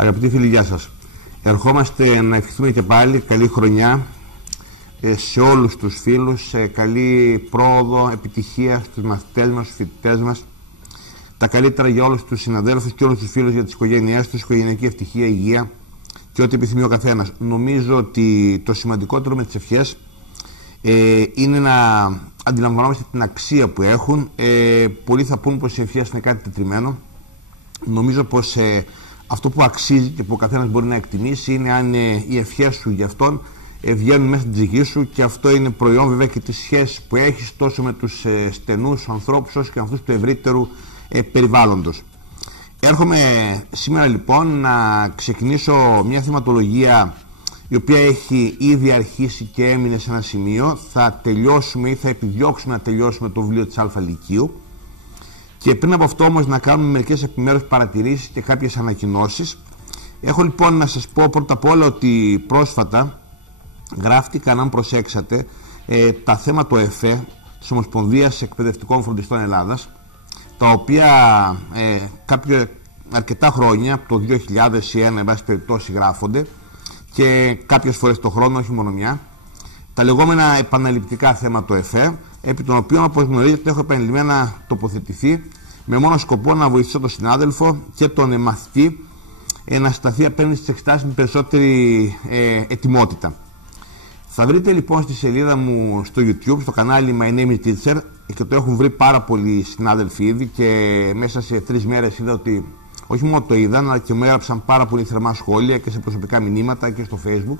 Αγαπητοί φίλοι, γεια σας. Ερχόμαστε να ευχηθούμε και πάλι καλή χρονιά σε όλους τους φίλους, καλή πρόοδο, επιτυχία στους μαθητές μας, στους φοιτητές μας, τα καλύτερα για όλους τους συναδέλφους και όλους τους φίλους για τις οικογένειές τους, οικογενειακή ευτυχία, υγεία και ό,τι επιθυμεί ο καθένας. Νομίζω ότι το σημαντικότερο με τις ευχές είναι να αντιλαμβανόμαστε την αξία που έχουν. Πολλοί θα πούν πως οι ευχές είναι κάτι τετριμένο. Νομίζω πως αυτό που αξίζει και που ο καθένας μπορεί να εκτιμήσει είναι αν οι ευχές σου για αυτόν βγαίνουν μέσα στην ψυχή σου, και αυτό είναι προϊόν βέβαια και της σχέσης που έχεις τόσο με τους στενούς ανθρώπους όσο και με αυτούς του ευρύτερου περιβάλλοντος. Έρχομαι σήμερα λοιπόν να ξεκινήσω μια θεματολογία η οποία έχει ήδη αρχίσει και έμεινε σε ένα σημείο. Θα τελειώσουμε ή θα επιδιώξουμε να τελειώσουμε το βιβλίο της Α Λυκείου. Και πριν από αυτό όμως να κάνουμε μερικές επιμέρους παρατηρήσεις και κάποιες ανακοινώσεις. Έχω λοιπόν να σας πω πρώτα απ' όλα ότι πρόσφατα γράφτηκαν, αν προσέξατε, τα θέματα του ΕΦΕ, της Ομοσπονδίας Εκπαιδευτικών Φροντιστών Ελλάδας, τα οποία αρκετά χρόνια, από το 2001 εν πάση περιπτώσει, γράφονται και κάποιες φορές το χρόνο, όχι μόνο μια, τα λεγόμενα επαναληπτικά θέματα του ΕΦΕ, επί των οποίων, όπως γνωρίζετε, έχω επανειλημμένα τοποθετηθεί με μόνο σκοπό να βοηθήσω τον συνάδελφο και τον μαθητή να σταθεί απέναντι στις εξετάσεις με περισσότερη ετοιμότητα. Θα βρείτε λοιπόν στη σελίδα μου στο YouTube, στο κανάλι My Name is Teacher, και το έχουν βρει πάρα πολλοί συνάδελφοι ήδη, και μέσα σε 3 μέρες είδα ότι όχι μόνο το είδαν, αλλά και μου έγραψαν πάρα πολύ θερμά σχόλια και σε προσωπικά μηνύματα και στο Facebook.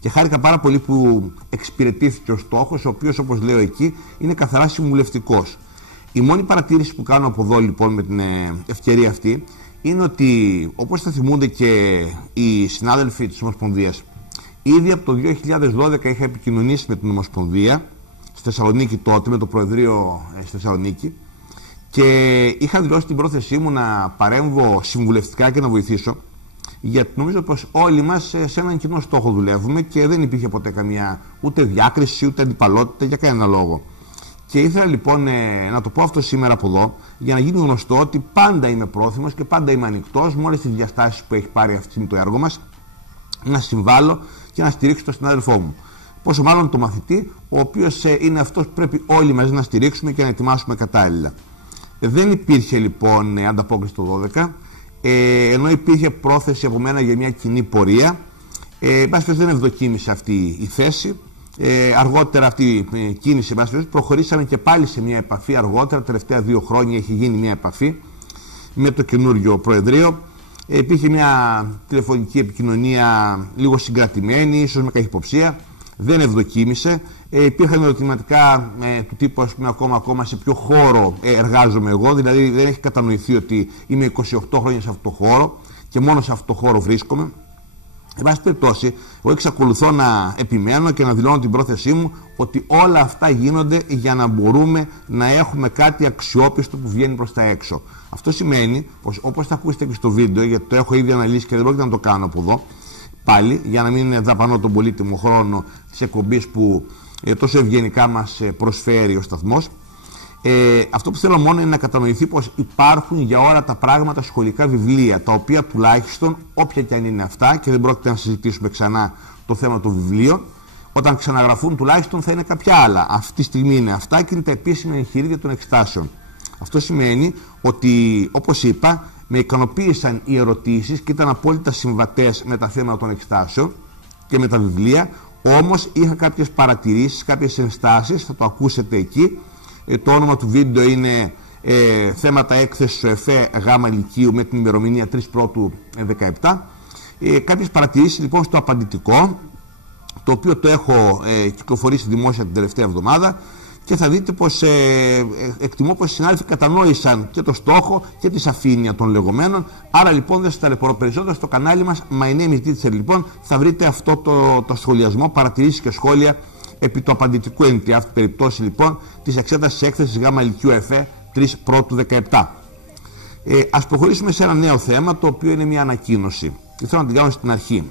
Και χάρηκα πάρα πολύ που εξυπηρετήθηκε ο στόχος, ο οποίος, όπως λέω εκεί, είναι καθαρά συμβουλευτικός. Η μόνη παρατήρηση που κάνω από εδώ λοιπόν με την ευκαιρία αυτή είναι ότι, όπως θα θυμούνται και οι συνάδελφοι της Ομοσπονδίας, ήδη από το 2012 είχα επικοινωνήσει με την Ομοσπονδία στη Θεσσαλονίκη τότε, με το Προεδρείο στη Θεσσαλονίκη, και είχα δηλώσει την πρόθεσή μου να παρέμβω συμβουλευτικά και να βοηθήσω, γιατί νομίζω πως όλοι μας σε έναν κοινό στόχο δουλεύουμε και δεν υπήρχε ποτέ καμία ούτε διάκριση ούτε αντιπαλότητα για κανένα λόγο. Και ήθελα λοιπόν να το πω αυτό σήμερα από εδώ, για να γίνει γνωστό ότι πάντα είμαι πρόθυμος και πάντα είμαι ανοιχτός με όλες τις διαστάσεις που έχει πάρει αυτή τη στιγμή το έργο μας, να συμβάλλω και να στηρίξω τον συνάδελφό μου. Πόσο μάλλον το μαθητή, ο οποίος είναι αυτός που πρέπει όλοι μαζί να στηρίξουμε και να ετοιμάσουμε κατάλληλα. Δεν υπήρχε λοιπόν ανταπόκριση το 12, ενώ υπήρχε πρόθεση από μένα για μια κοινή πορεία. Δεν ευδοκίμησε αυτή η θέση. Αργότερα αυτή η κίνηση, προχωρήσαμε και πάλι σε μια επαφή αργότερα, τελευταία 2 χρόνια έχει γίνει μια επαφή με το καινούργιο Προεδρείο. Υπήρχε μια τηλεφωνική επικοινωνία λίγο συγκρατημένη, ίσως με καχυποψία, δεν ευδοκίμησε. Υπήρχαν ερωτηματικά του τύπου, ας πούμε, ακόμα σε ποιο χώρο εργάζομαι εγώ, δηλαδή δεν έχει κατανοηθεί ότι είμαι 28 χρόνια σε αυτό το χώρο και μόνο σε αυτό το χώρο βρίσκομαι. Εν πάση περιπτώσει, εγώ εξακολουθώ να επιμένω και να δηλώνω την πρόθεσή μου ότι όλα αυτά γίνονται για να μπορούμε να έχουμε κάτι αξιόπιστο που βγαίνει προς τα έξω. Αυτό σημαίνει πως, όπως θα ακούσετε και στο βίντεο, γιατί το έχω ήδη αναλύσει και δεν πρόκειται να το κάνω από εδώ πάλι, για να μην δαπανώ τον πολύτιμο χρόνο της εκπομπής που τόσο ευγενικά μας προσφέρει ο σταθμός. Αυτό που θέλω μόνο είναι να κατανοηθεί πως υπάρχουν για όλα τα πράγματα σχολικά βιβλία, τα οποία τουλάχιστον, όποια και αν είναι αυτά, και δεν πρόκειται να συζητήσουμε ξανά το θέμα των βιβλίων, όταν ξαναγραφούν τουλάχιστον θα είναι κάποια άλλα. Αυτή τη στιγμή είναι αυτά και είναι τα επίσημα εγχειρίδια των εξετάσεων. Αυτό σημαίνει ότι, όπως είπα, με ικανοποίησαν οι ερωτήσεις και ήταν απόλυτα συμβατές με τα θέματα των εξετάσεων και με τα βιβλία, όμως είχα κάποιες παρατηρήσεις, κάποιες ενστάσεις, θα το ακούσετε εκεί. Το όνομα του βίντεο είναι θέματα έκθεσης στο ΕΦΕ Γ Λυκείου με την ημερομηνία 3 Πρώτου 2017. Κάποιες παρατηρήσεις λοιπόν στο απαντητικό, το οποίο το έχω κυκλοφορήσει δημόσια την τελευταία εβδομάδα, και θα δείτε πως εκτιμώ πως οι συνάδελφοι κατανόησαν και το στόχο και τη σαφήνεια των λεγόμενων. Άρα λοιπόν δεν σας ταλαιπωρώ περισσότερο. Στο κανάλι μας My Name is Teacher λοιπόν θα βρείτε αυτό το σχολιασμό, παρατηρήσεις και σχόλια επί το απαντητικού εν τη αυτή περιπτώσει λοιπόν της εξέτασης έκθεσης Γ Λυκείου ΕΦΕ 3 Πρώτου 17. Ας προχωρήσουμε σε ένα νέο θέμα, το οποίο είναι μια ανακοίνωση και θέλω να την κάνω στην αρχή.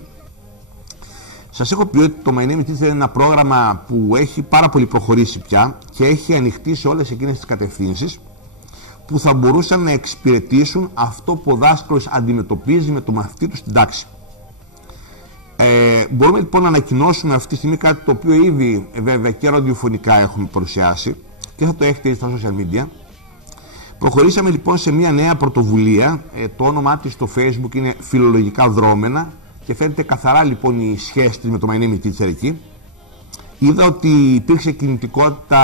Σας έχω πει ότι το My Name is Teacher είναι ένα πρόγραμμα που έχει πάρα πολύ προχωρήσει πια και έχει ανοιχτεί σε όλες εκείνες τις κατευθύνσεις που θα μπορούσαν να εξυπηρετήσουν αυτό που ο δάσκαλος αντιμετωπίζει με το μαθητή του στην τάξη. Μπορούμε λοιπόν να ανακοινώσουμε αυτή τη στιγμή κάτι το οποίο ήδη βέβαια και ραδιοφωνικά έχουμε παρουσιάσει και θα το έχετε στα social media. Προχωρήσαμε λοιπόν σε μια νέα πρωτοβουλία, το όνομά της στο Facebook είναι Φιλολογικά Δρόμενα και φαίνεται καθαρά λοιπόν η σχέση της με το My Name is Teacher εκεί. Είδα ότι υπήρξε κινητικότητα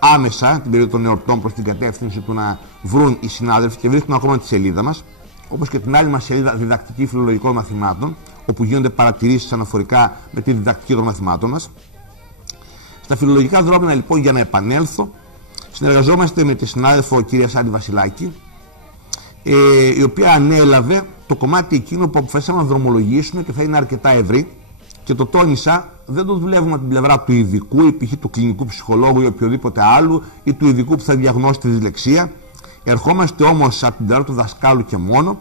άμεσα την περίοδο των εορτών προς την κατεύθυνση του να βρουν οι συνάδελφοι και βρίσκουν ακόμα τη σελίδα μας, όπως και την άλλη μας σελίδα Διδακτική Φιλολογικών Μαθημάτων, όπου γίνονται παρατηρήσεις αναφορικά με τη διδακτική των μαθημάτων μας. Στα Φιλολογικά Δρόμενα λοιπόν, για να επανέλθω, συνεργαζόμαστε με τη συνάδελφο κυρία Σάντι Βασιλάκη, η οποία ανέλαβε το κομμάτι εκείνο που αποφασίσαμε να δρομολογήσουμε και θα είναι αρκετά ευρύ και το τόνισα, δεν το δουλεύουμε από την πλευρά του ειδικού ή π.χ. του κλινικού ψυχολόγου ή οποιοδήποτε άλλου ή του ειδικού που θα διαγνώσει τη δυσλεξία. Ερχόμαστε όμως από την πλευρά του δασκάλου και μόνο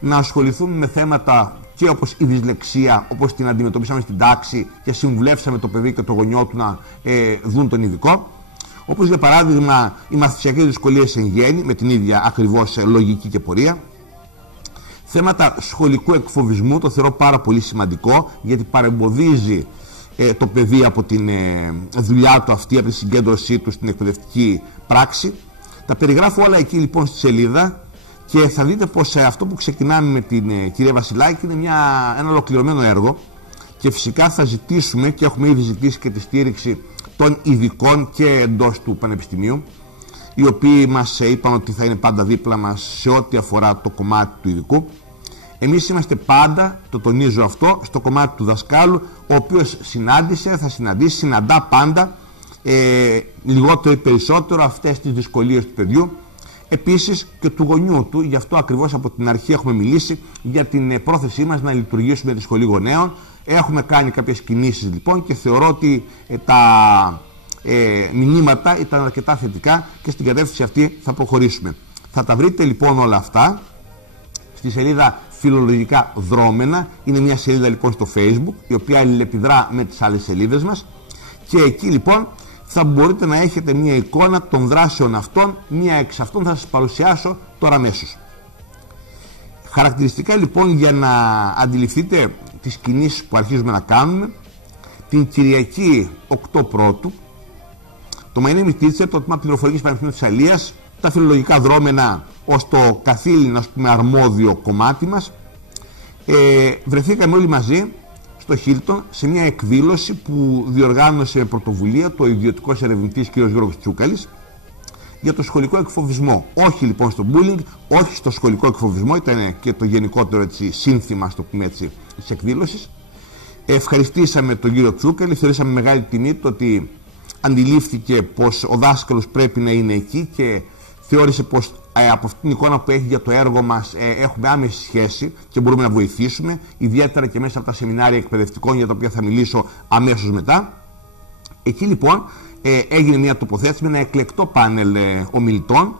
να ασχοληθούμε με θέματα και όπως η δυσλεξία, όπως την αντιμετωπίσαμε στην τάξη και συμβουλεύσαμε το παιδί και το γονιό του να δουν τον ειδικό. Όπως για παράδειγμα οι μαθησιακές δυσκολίες εν γέννη, με την ίδια ακριβώς λογική και πορεία. Θέματα σχολικού εκφοβισμού, το θεωρώ πάρα πολύ σημαντικό, γιατί παρεμποδίζει το παιδί από την δουλειά του αυτή, από τη συγκέντρωσή του στην εκπαιδευτική πράξη. Τα περιγράφω όλα εκεί λοιπόν στη σελίδα και θα δείτε πως αυτό που ξεκινάμε με την κυρία Βασιλάκη είναι ένα ολοκληρωμένο έργο και φυσικά θα ζητήσουμε και έχουμε ήδη ζητήσει και τη στήριξη των ειδικών και εντός του Πανεπιστημίου, οι οποίοι μας είπαν ότι θα είναι πάντα δίπλα μας σε ό,τι αφορά το κομμάτι του ειδικού. Εμείς είμαστε πάντα, το τονίζω αυτό, στο κομμάτι του δασκάλου, ο οποίος θα συναντήσει, συναντά πάντα λιγότερο ή περισσότερο αυτές τις δυσκολίες του παιδιού. Επίσης και του γονιού του, γι' αυτό ακριβώς από την αρχή έχουμε μιλήσει για την πρόθεσή μας να λειτουργήσουμε τη σχολή γονέων. Έχουμε κάνει κάποιες κινήσεις λοιπόν και θεωρώ ότι τα μηνύματα ήταν αρκετά θετικά και στην κατεύθυνση αυτή θα προχωρήσουμε. Θα τα βρείτε λοιπόν όλα αυτά στη σελίδα Φιλολογικά Δρόμενα. Είναι μια σελίδα λοιπόν στο Facebook, η οποία αλληλεπιδρά με τις άλλες σελίδες μας και εκεί λοιπόν θα μπορείτε να έχετε μια εικόνα των δράσεων αυτών. Μια εξ αυτών θα σας παρουσιάσω τώρα αμέσως. Χαρακτηριστικά λοιπόν, για να αντιληφθείτε τις κινήσεις που αρχίζουμε να κάνουμε, την Κυριακή 8 Πρώτου, το My Name is Teacher, το τμήμα πληροφορικής Πανεπιστημίου της Αλίας, τα Φιλολογικά Δρόμενα ως το καθήλυνα, ας πούμε, αρμόδιο κομμάτι μας, βρεθήκαμε όλοι μαζί στο Hilton σε μια εκδήλωση που διοργάνωσε πρωτοβουλία το ιδιωτικός ερευνητής κ. Γιώργος Τσούκαλης για το σχολικό εκφοβισμό. Όχι λοιπόν στο bullying, όχι στο σχολικό εκφοβισμό, ήταν και το γενικότερο έτσι, σύνθημα, στο πούμε έτσι, της εκδήλωσης. Ευχαριστήσαμε τον κύριο Τσούκαλη, θεωρήσαμε μεγάλη τιμή το ότι αντιλήφθηκε πως ο δάσκαλος πρέπει να είναι εκεί και θεώρησε πως από αυτήν την εικόνα που έχει για το έργο μας έχουμε άμεση σχέση και μπορούμε να βοηθήσουμε, ιδιαίτερα και μέσα από τα σεμινάρια εκπαιδευτικών για τα οποία θα μιλήσω αμέσως μετά. Εκεί λοιπόν έγινε μια τοποθέτηση με ένα εκλεκτό πάνελ ομιλητών.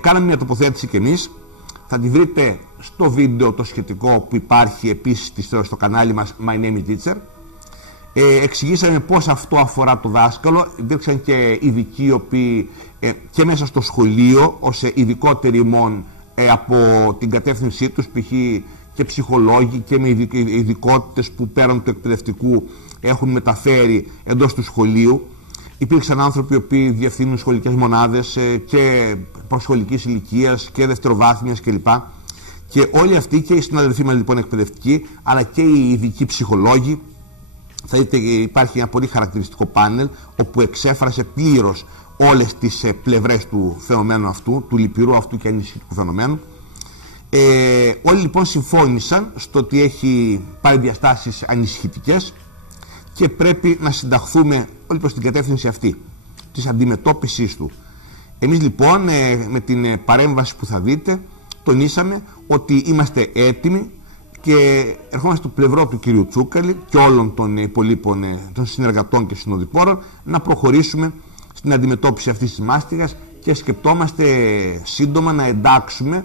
Κάναμε μια τοποθέτηση και εμείς. Θα τη βρείτε στο βίντεο το σχετικό που υπάρχει επίσης στο κανάλι μας My Name is Teacher. Εξηγήσαμε πώς αυτό αφορά το δάσκαλο. Υπήρξαν και ειδικοί οι οποίοι και μέσα στο σχολείο ως ειδικότεροι ημών από την κατεύθυνσή τους, π.χ. και ψυχολόγοι και με ειδικότητες που πέραν του εκπαιδευτικού έχουν μεταφέρει εντός του σχολείου. Υπήρξαν άνθρωποι οι οποίοι διευθύνουν σχολικές μονάδες και προσχολικής ηλικίας και δευτεροβάθμιας κλπ. Και όλοι αυτοί, και οι συναδελφοί μας λοιπόν εκπαιδευτικοί, αλλά και οι ειδικοί ψυχολόγοι, θα δείτε υπάρχει ένα πολύ χαρακτηριστικό πάνελ όπου εξέφρασε πλήρως όλες τις πλευρές του φαινομένου αυτού, του λυπηρού αυτού και ανησυχητικού φαινομένου. Όλοι λοιπόν συμφώνησαν στο ότι έχει πάρει διαστάσεις ανησυχητικές και πρέπει να συνταχθούμε όλοι προς την κατεύθυνση αυτή της αντιμετώπισης του. Εμείς λοιπόν με την παρέμβαση που θα δείτε τονίσαμε ότι είμαστε έτοιμοι και ερχόμαστε στο πλευρό του κυρίου Τσούκαλη και όλων των υπολείπων των συνεργατών και συνοδοιπόρων να προχωρήσουμε στην αντιμετώπιση αυτής της μάστιγας και σκεπτόμαστε σύντομα να εντάξουμε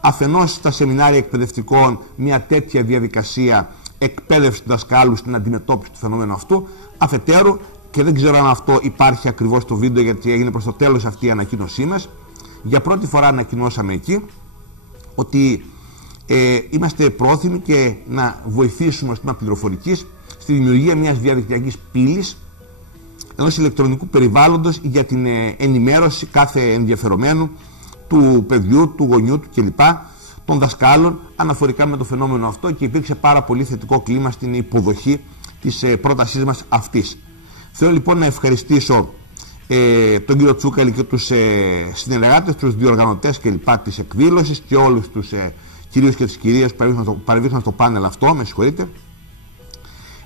αφενός στα σεμινάρια εκπαιδευτικών μια τέτοια διαδικασία εκπαίδευση του δασκάλου στην αντιμετώπιση του φαινομένου αυτού, αφετέρου, και δεν ξέρω αν αυτό υπάρχει ακριβώς στο βίντεο γιατί έγινε προς το τέλος αυτή η ανακοίνωσή μας, Για πρώτη φορά ανακοινώσαμε εκεί ότι είμαστε πρόθυμοι και να βοηθήσουμε στην πληροφορική στη δημιουργία μιας διαδικτυακής πύλης, ενός ηλεκτρονικού περιβάλλοντος για την ενημέρωση κάθε ενδιαφερομένου, του παιδιού, του γονιού του κλπ, των δασκάλων αναφορικά με το φαινόμενο αυτό, και υπήρξε πάρα πολύ θετικό κλίμα στην υποδοχή της πρότασής μας αυτής. Θέλω λοιπόν να ευχαριστήσω τον κύριο Τσούκαλη και τους συνεργάτες, τους διοργανωτές κλπ της εκδήλωσης και όλους τους κυρίους και τις κυρίες που παρευείχαν στο πάνελ αυτό, με συγχωρείτε.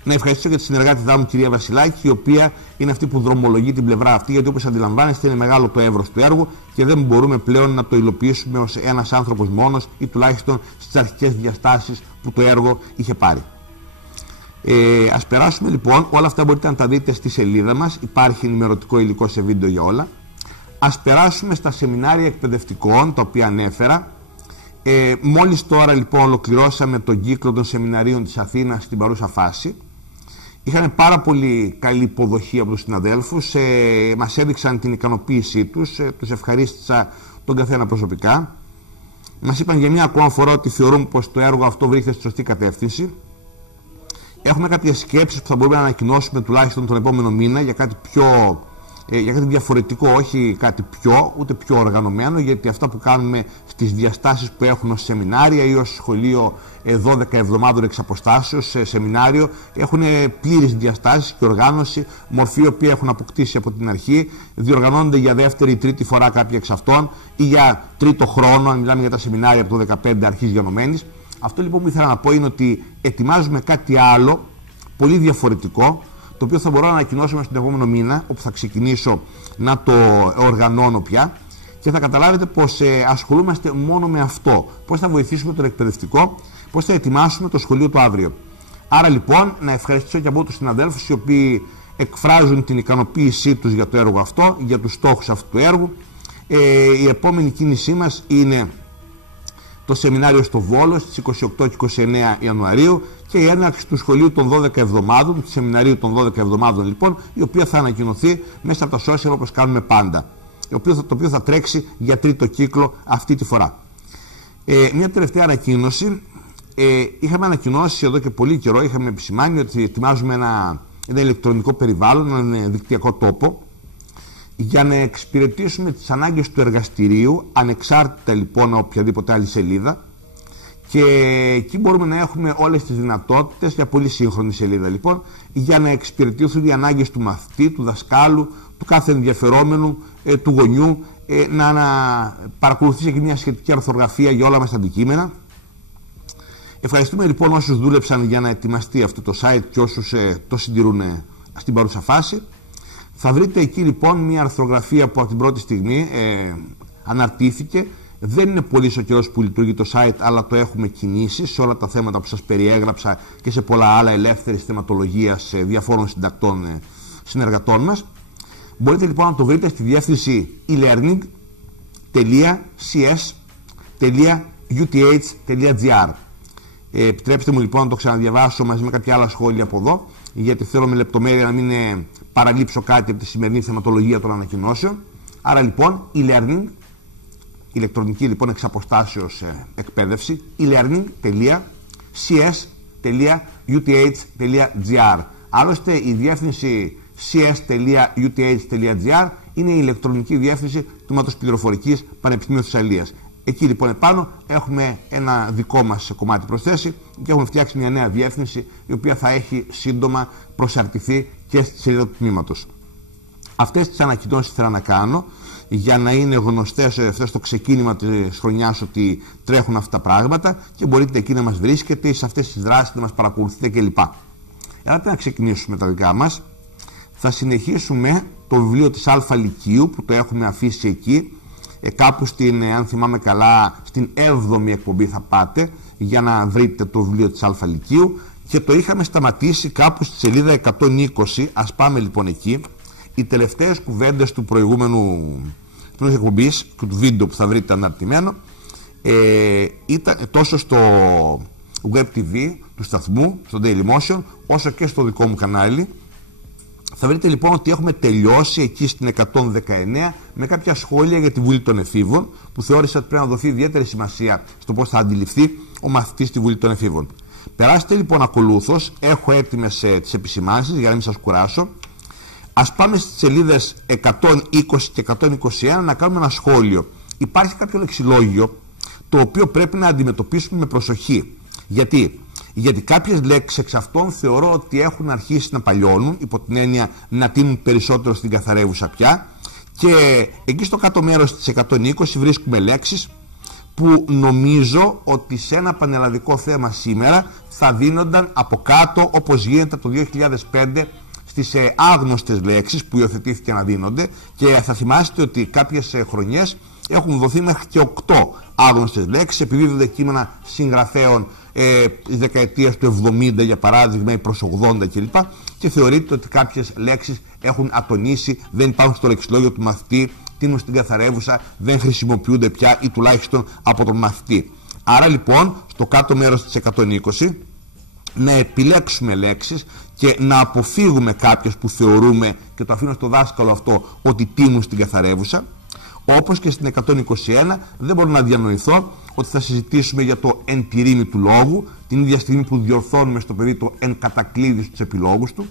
Να ευχαριστήσω και τη συνεργάτηδά μου, κυρία Βασιλάκη, η οποία είναι αυτή που δρομολογεί την πλευρά αυτή, γιατί όπως αντιλαμβάνεστε είναι μεγάλο το εύρος του έργου και δεν μπορούμε πλέον να το υλοποιήσουμε ως ένας άνθρωπος μόνος, ή τουλάχιστον στις αρχικές διαστάσεις που το έργο είχε πάρει. Ας περάσουμε λοιπόν, όλα αυτά μπορείτε να τα δείτε στη σελίδα μας, υπάρχει ενημερωτικό υλικό σε βίντεο για όλα. Ας περάσουμε στα σεμινάρια εκπαιδευτικών, τα οποία ανέφερα. Μόλις τώρα λοιπόν ολοκληρώσαμε τον κύκλο των σεμιναρίων της Αθήνας στην παρούσα φάση. Είχαμε πάρα πολύ καλή υποδοχή από τους συναδέλφους, μας έδειξαν την ικανοποίησή τους, τους ευχαρίστησα τον καθένα προσωπικά. Μας είπαν για μια ακόμα φορά ότι θεωρούν πως το έργο αυτό βρίσκεται στη σωστή κατεύθυνση. Έχουμε κάποιες σκέψεις που θα μπορούμε να ανακοινώσουμε τουλάχιστον τον επόμενο μήνα για κάτι για κάτι διαφορετικό, όχι κάτι ούτε πιο οργανωμένο, γιατί αυτά που κάνουμε στις διαστάσεις που έχουν ως σεμινάρια ή ως σχολείο 12 εβδομάδων εξ αποστάσεως σε σεμινάριο έχουν πλήρεις διαστάσεις και οργάνωση, μορφή η οποία έχουν αποκτήσει από την αρχή, διοργανώνονται για δεύτερη ή τρίτη φορά κάποια εξ αυτών ή για τρίτο χρόνο, αν μιλάμε για τα σεμινάρια από το 2015 αρχής γενομένης. Αυτό λοιπόν που ήθελα να πω είναι ότι ετοιμάζουμε κάτι άλλο, πολύ διαφορετικό, το οποίο θα μπορώ να ανακοινώσουμε στον επόμενο μήνα, όπου θα ξεκινήσω να το οργανώνω πια, και θα καταλάβετε πως ασχολούμαστε μόνο με αυτό. Πώς θα βοηθήσουμε τον εκπαιδευτικό, πώς θα ετοιμάσουμε το σχολείο του αύριο. Άρα λοιπόν να ευχαριστήσω και από τους συναδέλφους οι οποίοι εκφράζουν την ικανοποίησή τους για το έργο αυτό, για τους στόχους αυτού του έργου. Η επόμενη κίνησή μας είναι το σεμινάριο στο Βόλο στις 28 και 29 Ιανουαρίου και η έναρξη του σχολείου των 12 εβδομάδων, του σεμιναρίου των 12 εβδομάδων λοιπόν, η οποία θα ανακοινωθεί μέσα από τα social όπως κάνουμε πάντα, το οποίο θα τρέξει για τρίτο κύκλο αυτή τη φορά. Μια τελευταία ανακοίνωση. Είχαμε ανακοινώσει εδώ και πολύ καιρό, είχαμε επισημάνει ότι ετοιμάζουμε ένα ηλεκτρονικό περιβάλλον, έναν δικτυακό τόπο, για να εξυπηρετήσουμε τις ανάγκες του εργαστηρίου, ανεξάρτητα λοιπόν από οποιαδήποτε άλλη σελίδα, και εκεί μπορούμε να έχουμε όλες τις δυνατότητες για πολύ σύγχρονη σελίδα λοιπόν, για να εξυπηρετήσουν οι ανάγκες του μαθητή, του δασκάλου, του κάθε ενδιαφερόμενου, του γονιού, να παρακολουθήσει και μια σχετική αρθρογραφία για όλα μας τα αντικείμενα. Ευχαριστούμε λοιπόν όσους δούλεψαν για να ετοιμαστεί αυτό το site και όσους το συντηρούν στην παρούσα φάση. Θα βρείτε εκεί λοιπόν μια αρθρογραφία που από την πρώτη στιγμή αναρτήθηκε. Δεν είναι πολύ ο καιρός που λειτουργεί το site, αλλά το έχουμε κινήσει σε όλα τα θέματα που σας περιέγραψα και σε πολλά άλλα ελεύθερης θεματολογίας διαφόρων συντακτών συνεργατών μας. Μπορείτε λοιπόν να το βρείτε στη διεύθυνση elearning.cs.uth.gr. Επιτρέψτε μου λοιπόν να το ξαναδιαβάσω μαζί με κάποια άλλα σχόλια από εδώ, γιατί θέλω με λεπτομέρεια να μην παραλείψω κάτι από τη σημερινή θεματολογία των ανακοινώσεων. Άρα λοιπόν, e-learning, ηλεκτρονική λοιπόν εξαποστάσεως εκπαίδευση, e-learning.cs.uth.gr. Άλλωστε η διεύθυνση cs.uth.gr είναι η ηλεκτρονική διεύθυνση του Τμήματος Πληροφορικής Πανεπιστημίου Θεσσαλίας. Εκεί λοιπόν επάνω έχουμε ένα δικό μας κομμάτι προσθέσει και έχουμε φτιάξει μια νέα διεύθυνση, η οποία θα έχει σύντομα προσαρτηθεί και στη σελίδα του τμήματος. Αυτές τις ανακοινώσεις θέλω να κάνω για να είναι γνωστές στο ξεκίνημα της χρονιάς ότι τρέχουν αυτά τα πράγματα και μπορείτε εκεί να μας βρίσκετε σε αυτές τις δράσεις, να μας παρακολουθείτε κλπ. Ελάτε να ξεκινήσουμε τα δικά μας. Θα συνεχίσουμε το βιβλίο της Α Λυκείου που το έχουμε αφήσει εκεί. Κάπου αν θυμάμαι καλά, στην 7η εκπομπή θα πάτε για να βρείτε το βιβλίο της Α Λυκείου και το είχαμε σταματήσει κάπου στη σελίδα 120. Ας πάμε λοιπόν εκεί. Οι τελευταίες κουβέντες του προηγούμενου εκπομπής και του βίντεο που θα βρείτε αναρτημένο ήταν τόσο στο Web TV του σταθμού, στο Dailymotion, όσο και στο δικό μου κανάλι Θα βρείτε λοιπόν ότι έχουμε τελειώσει εκεί στην 119 με κάποια σχόλια για τη Βουλή των Εφήβων, που θεώρησα ότι πρέπει να δοθεί ιδιαίτερη σημασία στο πώς θα αντιληφθεί ο μαθητής τη Βουλή των Εφήβων. Περάστε λοιπόν ακολούθως, έχω έτοιμες τις επισημάνσεις για να μην σας κουράσω. Ας πάμε στις σελίδες 120 και 121 να κάνουμε ένα σχόλιο. Υπάρχει κάποιο λεξιλόγιο το οποίο πρέπει να αντιμετωπίσουμε με προσοχή. Γιατί κάποιες λέξεις εξ αυτών θεωρώ ότι έχουν αρχίσει να παλιώνουν, υπό την έννοια να τείνουν περισσότερο στην καθαρεύουσα πια, και εκεί στο κάτω μέρος της 120 βρίσκουμε λέξεις που νομίζω ότι σε ένα πανελλαδικό θέμα σήμερα θα δίνονταν από κάτω, όπως γίνεται το 2005 στις άγνωστες λέξεις που υιοθετήθηκε να δίνονται, και θα θυμάστε ότι κάποιες χρονιές έχουν δοθεί μέχρι και 8 άγνωστες λέξεις, επειδή δίδονται κείμενα συγγραφέων της δεκαετίας του 70 για παράδειγμα ή προς 80 κλπ. Και θεωρείται ότι κάποιες λέξεις έχουν ατονίσει, δεν υπάρχουν στο λεξιλόγιο του μαθητή, τείνουν στην καθαρεύουσα, δεν χρησιμοποιούνται πια ή τουλάχιστον από τον μαθητή. Άρα λοιπόν στο κάτω μέρος της 120 να επιλέξουμε λέξεις και να αποφύγουμε κάποιες που θεωρούμε, και το αφήνω στο δάσκαλο αυτό, ότι τείνουν στην καθαρεύουσα. Όπως και στην 121 δεν μπορώ να διανοηθώ ότι θα συζητήσουμε για το εν τη ρήμη του λόγου, την ίδια στιγμή που διορθώνουμε στο παιδί το εν κατακλείδη στους επιλόγους του,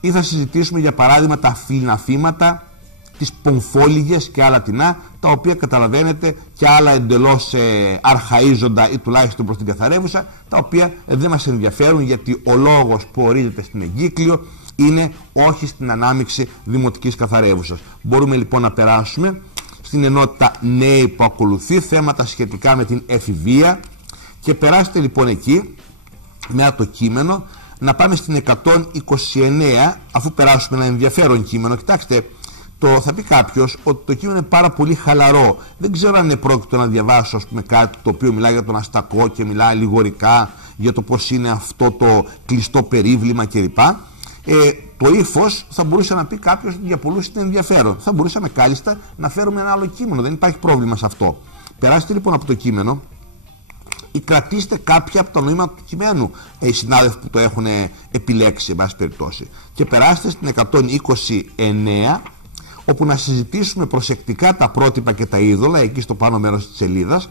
ή θα συζητήσουμε για παράδειγμα τα φιλναφήματα, τις πομφόλιγες και άλλα τεινά, τα οποία καταλαβαίνετε και άλλα εντελώς αρχαίζοντα ή τουλάχιστον προς την καθαρεύουσα, τα οποία δεν μας ενδιαφέρουν, γιατί ο λόγος που ορίζεται στην εγκύκλιο είναι όχι στην ανάμειξη δημοτικής καθαρεύουσας. Μπορούμε λοιπόν να περάσουμε στην ενότητα νέοι που ακολουθεί, θέματα σχετικά με την εφηβεία, και περάστε λοιπόν εκεί με το κείμενο να πάμε στην 129, αφού περάσουμε ένα ενδιαφέρον κείμενο. Κοιτάξτε, θα πει κάποιος ότι το κείμενο είναι πάρα πολύ χαλαρό. Δεν ξέρω αν είναι πρόκειτο να διαβάσω, ας πούμε, κάτι το οποίο μιλάει για τον αστακό και μιλάει λιγορικά για το πώς είναι αυτό το κλειστό περίβλημα κλπ. Το ύφος θα μπορούσε να πει κάποιος ότι για πολλούς είναι ενδιαφέρον. Θα μπορούσαμε κάλλιστα να φέρουμε ένα άλλο κείμενο, δεν υπάρχει πρόβλημα σε αυτό. Περάστε λοιπόν από το κείμενο ή κρατήστε κάποια από τα νοήματα του κειμένου, οι συνάδελφοι που το έχουν επιλέξει, εν πάση περιπτώσει, και περάστε στην 129, όπου να συζητήσουμε προσεκτικά τα πρότυπα και τα είδωλα, εκεί στο πάνω μέρος της σελίδας.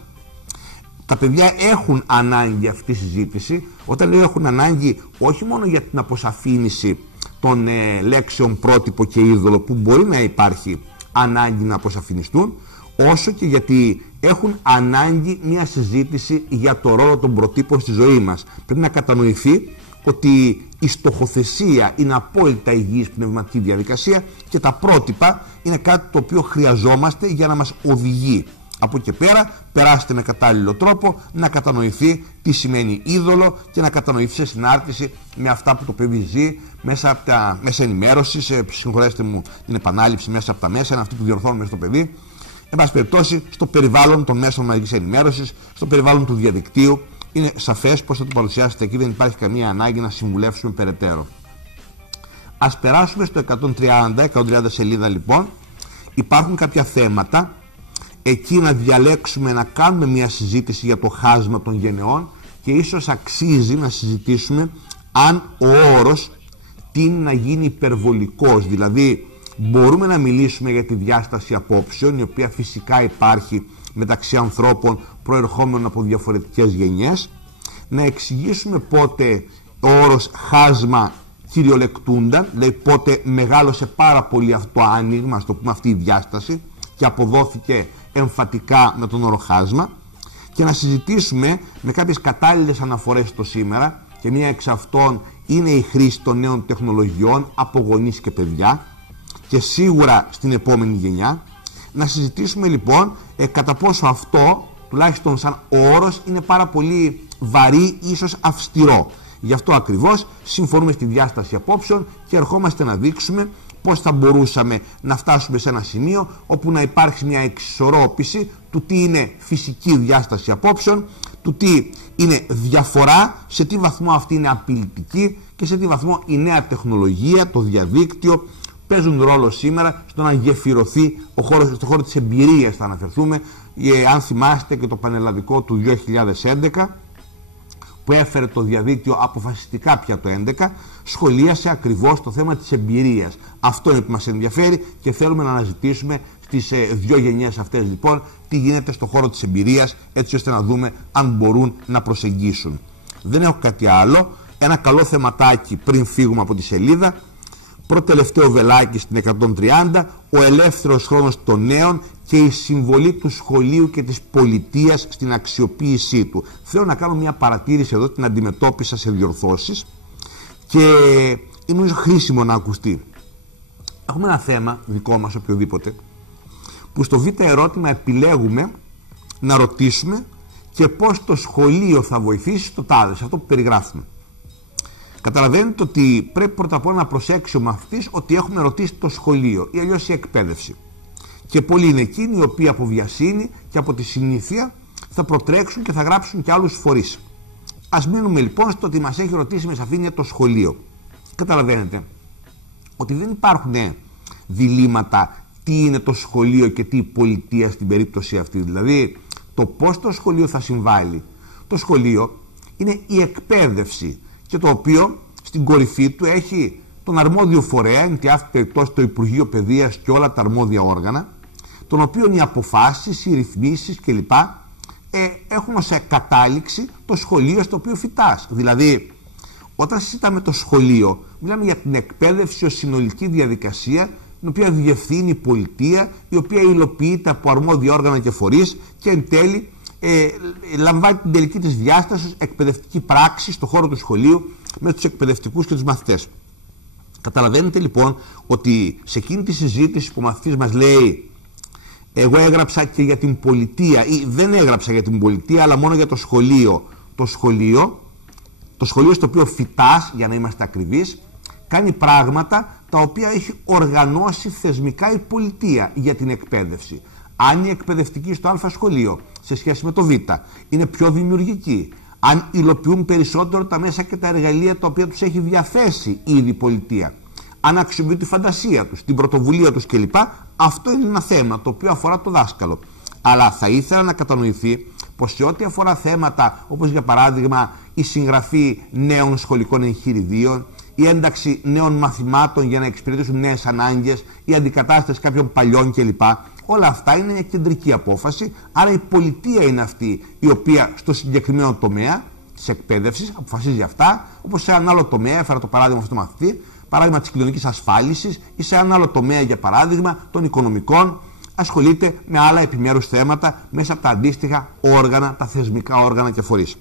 Τα παιδιά έχουν ανάγκη αυτή τη συζήτηση. Όταν λέω έχουν ανάγκη, όχι μόνο για την αποσαφήνιση των λέξεων πρότυπο και είδωλο, που μπορεί να υπάρχει ανάγκη να αποσαφινιστούν, όσο και γιατί έχουν ανάγκη μια συζήτηση για το ρόλο των προτύπων στη ζωή μας. Πρέπει να κατανοηθεί ότι η στοχοθεσία είναι απόλυτα υγιής πνευματική διαδικασία και τα πρότυπα είναι κάτι το οποίο χρειαζόμαστε για να μας οδηγεί. Από εκεί πέρα περάστε με κατάλληλο τρόπο να κατανοηθεί τι σημαίνει είδωλο και να κατανοηθεί σε συνάρτηση με αυτά που το παιδί ζει μέσα από τα μέσα ενημέρωσης, συγχωρέστε μου την επανάληψη, μέσα από τα μέσα, είναι αυτό που διορθώνουμε στο παιδί. Εν πάση περιπτώσει, στο περιβάλλον των μέσων μαζικής ενημέρωσης, στο περιβάλλον του διαδικτύου, είναι σαφές πως θα το παρουσιάσετε εκεί, δεν υπάρχει καμία ανάγκη να συμβουλεύσουμε περαιτέρω. Ας περάσουμε στο 130 σελίδα λοιπόν. Υπάρχουν κάποια θέματα. Εκεί να διαλέξουμε να κάνουμε μια συζήτηση για το χάσμα των γενεών, και ίσως αξίζει να συζητήσουμε αν ο όρος τείνει να γίνει υπερβολικός. Δηλαδή μπορούμε να μιλήσουμε για τη διάσταση απόψεων, η οποία φυσικά υπάρχει μεταξύ ανθρώπων προερχόμενων από διαφορετικές γενιές, να εξηγήσουμε πότε ο όρος χάσμα κυριολεκτούνταν, δηλαδή πότε μεγάλωσε πάρα πολύ αυτό το άνοιγμα, ας το πούμε αυτή η διάσταση, και αποδόθηκε εμφατικά με τον όρο χάσμα, και να συζητήσουμε με κάποιες κατάλληλες αναφορές στο σήμερα, και μία εξ αυτών είναι η χρήση των νέων τεχνολογιών από γονείς και παιδιά, και σίγουρα στην επόμενη γενιά. Να συζητήσουμε λοιπόν κατά πόσο αυτό, τουλάχιστον σαν όρος, είναι πάρα πολύ βαρύ, ίσως αυστηρό. Γι' αυτό ακριβώς συμφωνούμε στη διάσταση απόψεων και ερχόμαστε να δείξουμε πώς θα μπορούσαμε να φτάσουμε σε ένα σημείο όπου να υπάρξει μια εξισορρόπηση του τι είναι φυσική διάσταση απόψεων, του τι είναι διαφορά, σε τι βαθμό αυτή είναι απειλητική και σε τι βαθμό η νέα τεχνολογία, το διαδίκτυο παίζουν ρόλο σήμερα στο να γεφυρωθεί ο χώρος, στο χώρο της εμπειρίας θα αναφερθούμε. Αν θυμάστε και το πανελλαδικό του 2011, που έφερε το διαδίκτυο αποφασιστικά πια το 2011, σχολίασε ακριβώς το θέμα της εμπειρίας. Αυτό είναι που μας ενδιαφέρει και θέλουμε να αναζητήσουμε στις δύο γενιές αυτές λοιπόν τι γίνεται στο χώρο της εμπειρίας, έτσι ώστε να δούμε αν μπορούν να προσεγγίσουν. Δεν έχω κάτι άλλο. Ένα καλό θεματάκι πριν φύγουμε από τη σελίδα. Πρώτο-τελευταίο βελάκι στην 130, ο ελεύθερος χρόνος των νέων και η συμβολή του σχολείου και της πολιτείας στην αξιοποίησή του. Θέλω να κάνω μια παρατήρηση εδώ, την αντιμετώπισα σε διορθώσεις και είναι χρήσιμο να ακουστεί. Έχουμε ένα θέμα δικό μας, οποιοδήποτε, που στο β' ερώτημα επιλέγουμε να ρωτήσουμε και πώς το σχολείο θα βοηθήσει στο τάδε, σε αυτό που περιγράφουμε. Καταλαβαίνετε ότι πρέπει πρώτα απ' όλα να προσέξει ο μαθητής ότι έχουμε ρωτήσει το σχολείο ή αλλιώς η εκπαίδευση. Και πολλοί είναι εκείνοι οι οποίοι από βιασύνη και από τη συνήθεια θα προτρέξουν και θα γράψουν και άλλους φορείς. Ας μείνουμε λοιπόν στο ότι μας έχει ρωτήσει με σαφήνεια το σχολείο. Καταλαβαίνετε ότι δεν υπάρχουν διλήμματα τι είναι το σχολείο και τι η πολιτεία στην περίπτωση αυτή. Δηλαδή το πώς το σχολείο θα συμβάλλει. Το σχολείο είναι η εκπαίδευση και το οποίο στην κορυφή του έχει τον αρμόδιο φορέα, εν τη αυτή περιπτώσει το Υπουργείο Παιδείας και όλα τα αρμόδια όργανα, των οποίων οι αποφάσεις, οι ρυθμίσεις κλπ. Έχουν ως κατάληξη το σχολείο στο οποίο φοιτάς. Δηλαδή, όταν συζητάμε το σχολείο, μιλάμε για την εκπαίδευση ως συνολική διαδικασία, την οποία διευθύνει η πολιτεία, η οποία υλοποιείται από αρμόδια όργανα και φορείς και εν τέλει λαμβάνει την τελική της διάσταση εκπαιδευτική πράξη στον χώρο του σχολείου με τους εκπαιδευτικούς και τους μαθητές. Καταλαβαίνετε λοιπόν ότι σε εκείνη τη συζήτηση που ο μαθητής μας λέει εγώ έγραψα και για την πολιτεία ή δεν έγραψα για την πολιτεία αλλά μόνο για το σχολείο. Το σχολείο στο οποίο φοιτάς, για να είμαστε ακριβείς, κάνει πράγματα τα οποία έχει οργανώσει θεσμικά η πολιτεία για την εκπαίδευση. Αν η εκπαιδευτική στο α σχολείο σε σχέση με το β είναι πιο δημιουργική, αν υλοποιούν περισσότερο τα μέσα και τα εργαλεία τα οποία τους έχει διαθέσει ήδη η πολιτεία, αν αξιοποιούν τη φαντασία τους, την πρωτοβουλία τους κλπ. Αυτό είναι ένα θέμα το οποίο αφορά το δάσκαλο. Αλλά θα ήθελα να κατανοηθεί πως σε ό,τι αφορά θέματα όπως για παράδειγμα η συγγραφή νέων σχολικών εγχειριδίων, η ένταξη νέων μαθημάτων για να εξυπηρετήσουν νέες ανάγκες, η αντικατάσταση κάποιων παλιών κλπ. Όλα αυτά είναι μια κεντρική απόφαση, άρα η πολιτεία είναι αυτή η οποία στο συγκεκριμένο τομέα της εκπαίδευσης αποφασίζει για αυτά, όπως σε ένα άλλο τομέα, έφερα το παράδειγμα αυτού του μαθητή, παράδειγμα της κοινωνικής ασφάλισης, ή σε ένα άλλο τομέα για παράδειγμα των οικονομικών, ασχολείται με άλλα επιμέρους θέματα μέσα από τα αντίστοιχα όργανα, τα θεσμικά όργανα και φορείς.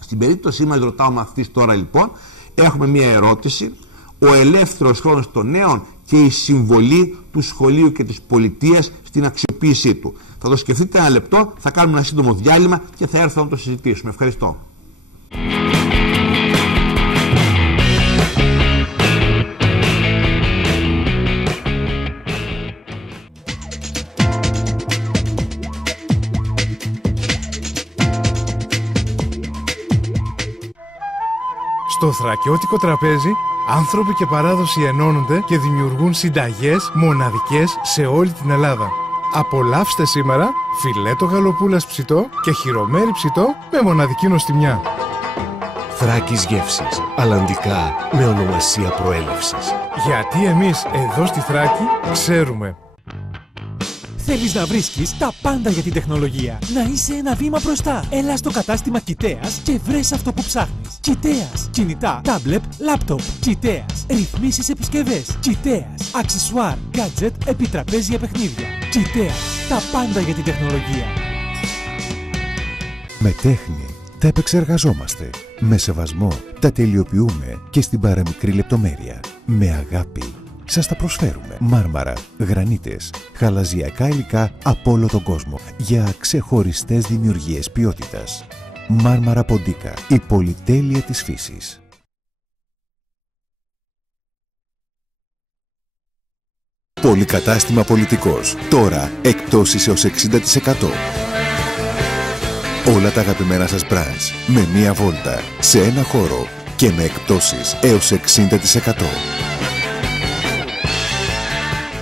Στην περίπτωσή μας, ρωτάω ο μαθητής τώρα λοιπόν, έχουμε μία ερώτηση. Ο ελεύθερος χρόνος των νέων και η συμβολή του σχολείου και της πολιτείας στην αξιοποίησή του. Θα το σκεφτείτε ένα λεπτό, θα κάνουμε ένα σύντομο διάλειμμα και θα έρθω να το συζητήσουμε. Ευχαριστώ. Στο θρακιώτικο τραπέζι, άνθρωποι και παράδοση ενώνονται και δημιουργούν συνταγές μοναδικές σε όλη την Ελλάδα. Απολαύστε σήμερα φιλέτο γαλοπούλας ψητό και χειρομέρι ψητό με μοναδική νοστιμιά. Θράκης γεύσης, αλλαντικά με ονομασία προέλευσης. Γιατί εμείς εδώ στη Θράκη ξέρουμε. Θέλεις να βρίσκεις τα πάντα για την τεχνολογία. Να είσαι ένα βήμα μπροστά. Έλα στο κατάστημα Κιτέας και βρες αυτό που ψάχνεις. Κιτέας. Κινητά, τάμπλετ, λάπτοπ. Κιτέας. Ρυθμίσεις επισκευές. Κιτέας. Αξεσουάρ, γκάτζετ, επιτραπέζια παιχνίδια. Κιτέας. Τα πάντα για την τεχνολογία. Με τέχνη τα επεξεργαζόμαστε. Με σεβασμό τα τελειοποιούμε και στην παραμικρή λεπτομέρεια. Με αγάπη σας τα προσφέρουμε. Μάρμαρα, γρανίτες, χαλαζιακά υλικά από όλο τον κόσμο για ξεχωριστές δημιουργίες ποιότητας. Μάρμαρα Ποντίκα, η πολυτέλεια της φύσης. Πολυκατάστημα Πολιτικός. Τώρα εκπτώσεις έως 60%. Όλα τα αγαπημένα σας μπραντς με μία βόλτα σε ένα χώρο και με εκπτώσεις έως 60%.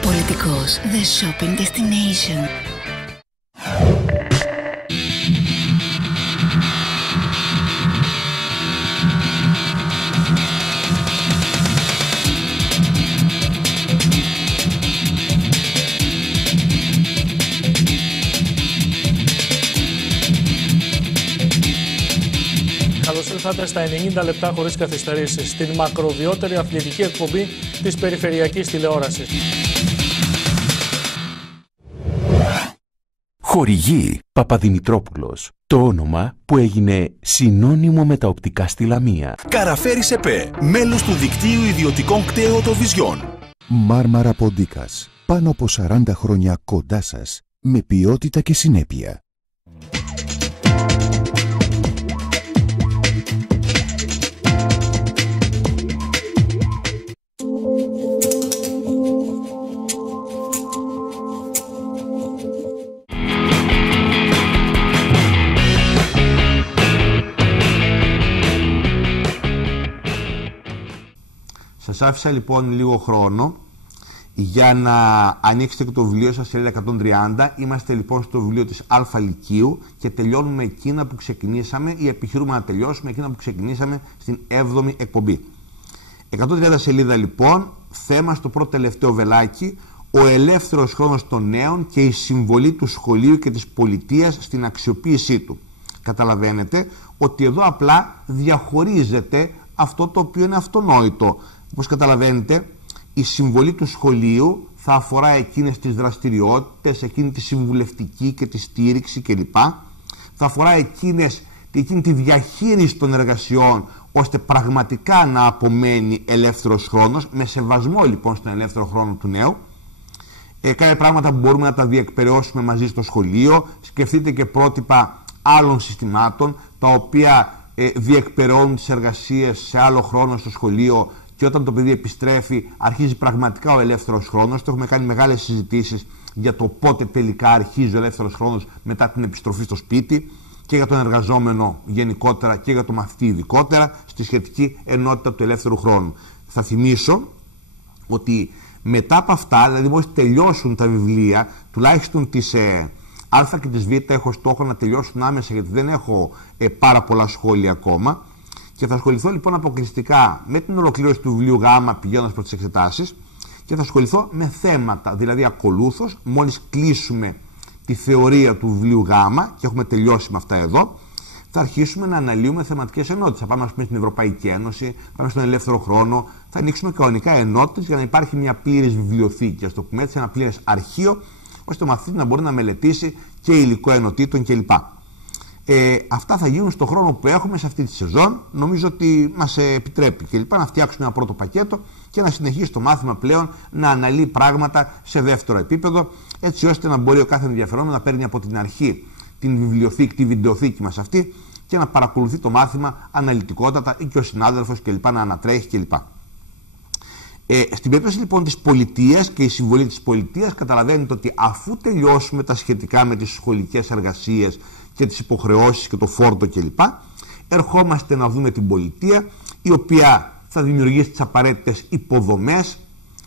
Πολιτικός, the shopping destination. καλώς ήρθατε στα 90 λεπτά χωρίς καθυστερήσεις, στην μακροβιότερη αθλητική εκπομπή της περιφερειακής τηλεόρασης. Χορηγεί Παπαδημητρόπουλος, το όνομα που έγινε συνώνυμο με τα οπτικά στη Λαμία. Καραφέρης ΕΠΕ, μέλος του δικτύου ιδιωτικών κτέωτοβιζιών. Μάρμαρα Ποντίκας, πάνω από 40 χρόνια κοντά σας, με ποιότητα και συνέπεια. Σας άφησα λοιπόν λίγο χρόνο για να ανοίξετε και το βιβλίο σας, σελίδα 130. Είμαστε λοιπόν στο βιβλίο της Α Λυκείου και τελειώνουμε εκείνα που ξεκινήσαμε ή επιχειρούμε να τελειώσουμε εκείνα που ξεκινήσαμε στην 7η εκπομπή. 130 σελίδα λοιπόν, θέμα στο πρώτο τελευταίο βελάκι, ο ελεύθερος χρόνος των νέων και η συμβολή του σχολείου και της πολιτείας στην αξιοποίησή του. Καταλαβαίνετε ότι εδώ απλά διαχωρίζεται αυτό το οποίο είναι αυτονόητο. Όπως καταλαβαίνετε, η συμβολή του σχολείου θα αφορά εκείνες τις δραστηριότητες, εκείνη τη συμβουλευτική και τη στήριξη κλπ. Θα αφορά εκείνη τη διαχείριση των εργασιών, ώστε πραγματικά να απομένει ελεύθερος χρόνος, με σεβασμό λοιπόν στον ελεύθερο χρόνο του νέου. Κάποια πράγματα που μπορούμε να τα διεκπεραιώσουμε μαζί στο σχολείο. Σκεφτείτε και πρότυπα άλλων συστημάτων, τα οποία διεκπεραιώνουν τις εργασίες σε άλλο χρόνο στο σχολείο, και όταν το παιδί επιστρέφει αρχίζει πραγματικά ο ελεύθερος χρόνος. Το έχουμε κάνει μεγάλες συζητήσεις για το πότε τελικά αρχίζει ο ελεύθερος χρόνος μετά την επιστροφή στο σπίτι, και για τον εργαζόμενο γενικότερα και για το μαθητή ειδικότερα, στη σχετική ενότητα του ελεύθερου χρόνου. Θα θυμίσω ότι μετά από αυτά, δηλαδή μόλις τελειώσουν τα βιβλία, τουλάχιστον τις Α και τις Β, έχω στόχο να τελειώσουν άμεσα, γιατί δεν έχω πάρα πολλά σχόλια ακόμα. Και θα ασχοληθώ λοιπόν αποκλειστικά με την ολοκλήρωση του βιβλίου Γ, πηγαίνοντας προς τις εξετάσεις, και θα ασχοληθώ με θέματα, δηλαδή ακολούθως, μόλις κλείσουμε τη θεωρία του βιβλίου Γ και έχουμε τελειώσει με αυτά εδώ, θα αρχίσουμε να αναλύουμε θεματικές ενότητες. Θα πάμε, ας πούμε, στην Ευρωπαϊκή Ένωση, πάμε στον ελεύθερο χρόνο, θα ανοίξουμε κανονικά ενότητες για να υπάρχει μια πλήρης βιβλιοθήκη, ας το πούμε έτσι, ένα πλήρες αρχείο, ώστε ο μαθητής να μπορεί να μελετήσει και υλικό ενωτήτων κλπ. Αυτά θα γίνουν στον χρόνο που έχουμε σε αυτή τη σεζόν. Νομίζω ότι μας επιτρέπει και λοιπά να φτιάξουμε ένα πρώτο πακέτο και να συνεχίσει το μάθημα πλέον να αναλύει πράγματα σε δεύτερο επίπεδο, έτσι ώστε να μπορεί ο κάθε ενδιαφερόμενος να παίρνει από την αρχή την βιβλιοθήκη, τη βιντεοθήκη μας αυτή, και να παρακολουθεί το μάθημα αναλυτικότατα, ή και ο συνάδελφος κλπ. Να ανατρέχει κλπ. Στην περίπτωση λοιπόν της πολιτείας και η συμβολή της πολιτείας, καταλαβαίνετε ότι αφού τελειώσουμε τα σχετικά με τις σχολικές εργασίες και τις υποχρεώσεις και το φόρτο κλπ, ερχόμαστε να δούμε την πολιτεία, η οποία θα δημιουργήσει τις απαραίτητες υποδομές.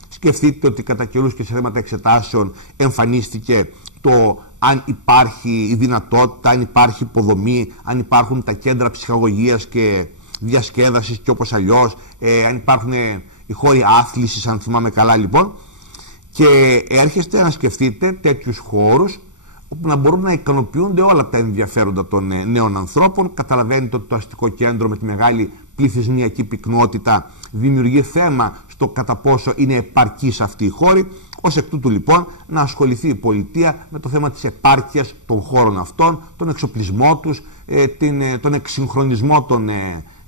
Σκεφτείτε ότι κατά καιρούς και σε θέματα εξετάσεων εμφανίστηκε το αν υπάρχει η δυνατότητα, αν υπάρχει υποδομή, αν υπάρχουν τα κέντρα ψυχαγωγίας και διασκέδασης και όπως αλλιώς, αν υπάρχουν οι χώροι άθλησης, αν θυμάμαι καλά λοιπόν, και έρχεστε να σκεφτείτε τέτοιους χώρους όπου να μπορούν να ικανοποιούνται όλα τα ενδιαφέροντα των νέων ανθρώπων. Καταλαβαίνετε ότι το αστικό κέντρο με τη μεγάλη πληθυσμιακή πυκνότητα δημιουργεί θέμα στο κατά πόσο είναι επαρκής αυτή η χώρη. Ως εκ τούτου λοιπόν να ασχοληθεί η πολιτεία με το θέμα της επάρκειας των χώρων αυτών, τον εξοπλισμό τους, τον εξυγχρονισμό των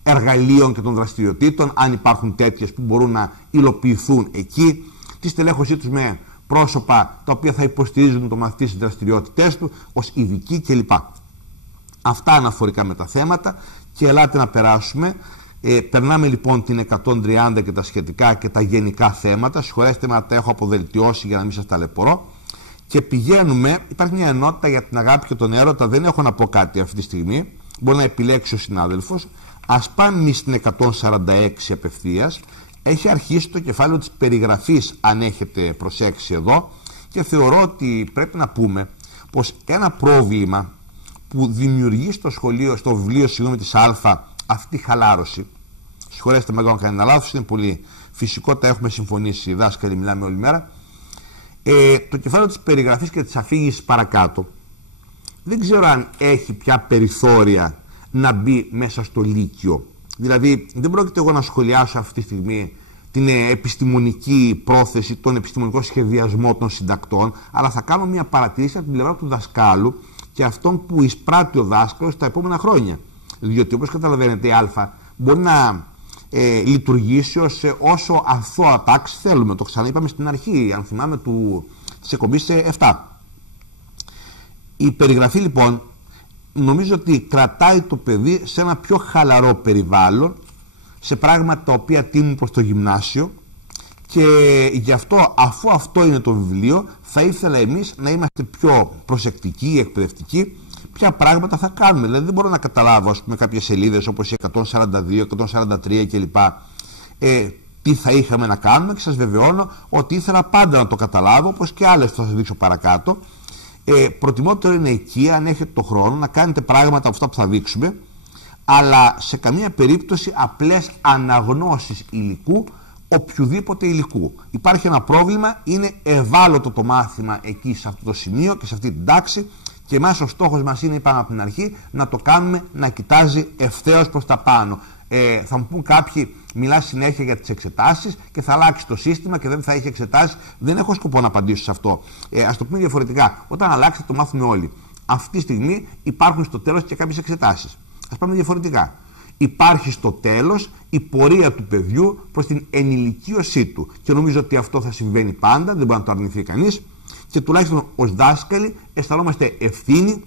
εργαλείων και των δραστηριοτήτων, αν υπάρχουν τέτοιες που μπορούν να υλοποιηθούν εκεί, τη στελέχωσή τους με πρόσωπα τα οποία θα υποστηρίζουν το μαθητή στις δραστηριότητές του ως ειδικοί κλπ. Αυτά αναφορικά με τα θέματα, και ελάτε να περάσουμε. Περνάμε λοιπόν την 130 και τα σχετικά και τα γενικά θέματα. Συγχωρέστε με, τα έχω αποδελτιώσει για να μην σας ταλαιπωρώ. Και πηγαίνουμε, υπάρχει μια ενότητα για την αγάπη και τον έρωτα, δεν έχω να πω κάτι αυτή τη στιγμή, μπορεί να επιλέξει ο συνάδελφος. Ας πάμε στην 146 απευθείας. Έχει αρχίσει το κεφάλαιο της περιγραφής, αν έχετε προσέξει εδώ, και θεωρώ ότι πρέπει να πούμε πως ένα πρόβλημα που δημιουργεί στο σχολείο, στο βιβλίο της Α, αυτή η χαλάρωση, συγχωρέστε με, αν κάνω κανένα λάθος, είναι πολύ φυσικό, τα έχουμε συμφωνήσει οι δάσκαλοι, μιλάμε όλη μέρα. Το κεφάλαιο της περιγραφής και της αφήγησης παρακάτω δεν ξέρω αν έχει πια περιθώρια να μπει μέσα στο Λύκειο. Δηλαδή δεν πρόκειται εγώ να σχολιάσω αυτή τη στιγμή την επιστημονική πρόθεση, τον επιστημονικό σχεδιασμό των συντακτών, αλλά θα κάνω μια παρατήρηση από την πλευρά του δασκάλου και αυτόν που εισπράττει ο δάσκαλος τα επόμενα χρόνια. Διότι όπως καταλαβαίνετε η Α μπορεί να λειτουργήσει ως όσο αθώα τάξη θέλουμε. Το ξαναείπαμε στην αρχή, αν θυμάμαι, της εκπομπής 7. Η περιγραφή λοιπόν νομίζω ότι κρατάει το παιδί σε ένα πιο χαλαρό περιβάλλον, σε πράγματα τα οποία τείνουν προς το γυμνάσιο, και γι' αυτό, αφού αυτό είναι το βιβλίο, θα ήθελα εμείς να είμαστε πιο προσεκτικοί, εκπαιδευτικοί, ποια πράγματα θα κάνουμε. Δηλαδή δεν μπορώ να καταλάβω, ας πούμε, κάποιες σελίδες όπως η 142, 143 κλπ. Τι θα είχαμε να κάνουμε, και σας βεβαιώνω ότι ήθελα πάντα να το καταλάβω, όπως και άλλες θα σας δείξω παρακάτω. Προτιμότερο είναι εκεί, αν έχετε το χρόνο, να κάνετε πράγματα από αυτά που θα δείξουμε, αλλά σε καμία περίπτωση απλές αναγνώσεις υλικού, οποιοδήποτε υλικού. Υπάρχει ένα πρόβλημα, είναι ευάλωτο το μάθημα εκεί σε αυτό το σημείο και σε αυτή την τάξη, και εμάς ο στόχος μας είναι, είπαμε από την αρχή, να το κάνουμε να κοιτάζει ευθέως προς τα πάνω. Θα μου πούν κάποιοι, μιλάς συνέχεια για τις εξετάσεις και θα αλλάξει το σύστημα και δεν θα έχει εξετάσεις. Δεν έχω σκοπό να απαντήσω σε αυτό. Ας το πούμε διαφορετικά. Όταν αλλάξει, το μάθουμε όλοι. Αυτή τη στιγμή υπάρχουν στο τέλος και κάποιες εξετάσεις. Ας πάμε διαφορετικά. Υπάρχει στο τέλος η πορεία του παιδιού προς την ενηλικίωσή του. Και νομίζω ότι αυτό θα συμβαίνει πάντα, δεν μπορεί να το αρνηθεί κανείς. Και τουλάχιστον ως δάσκαλοι αισθανόμαστε ευθύνη,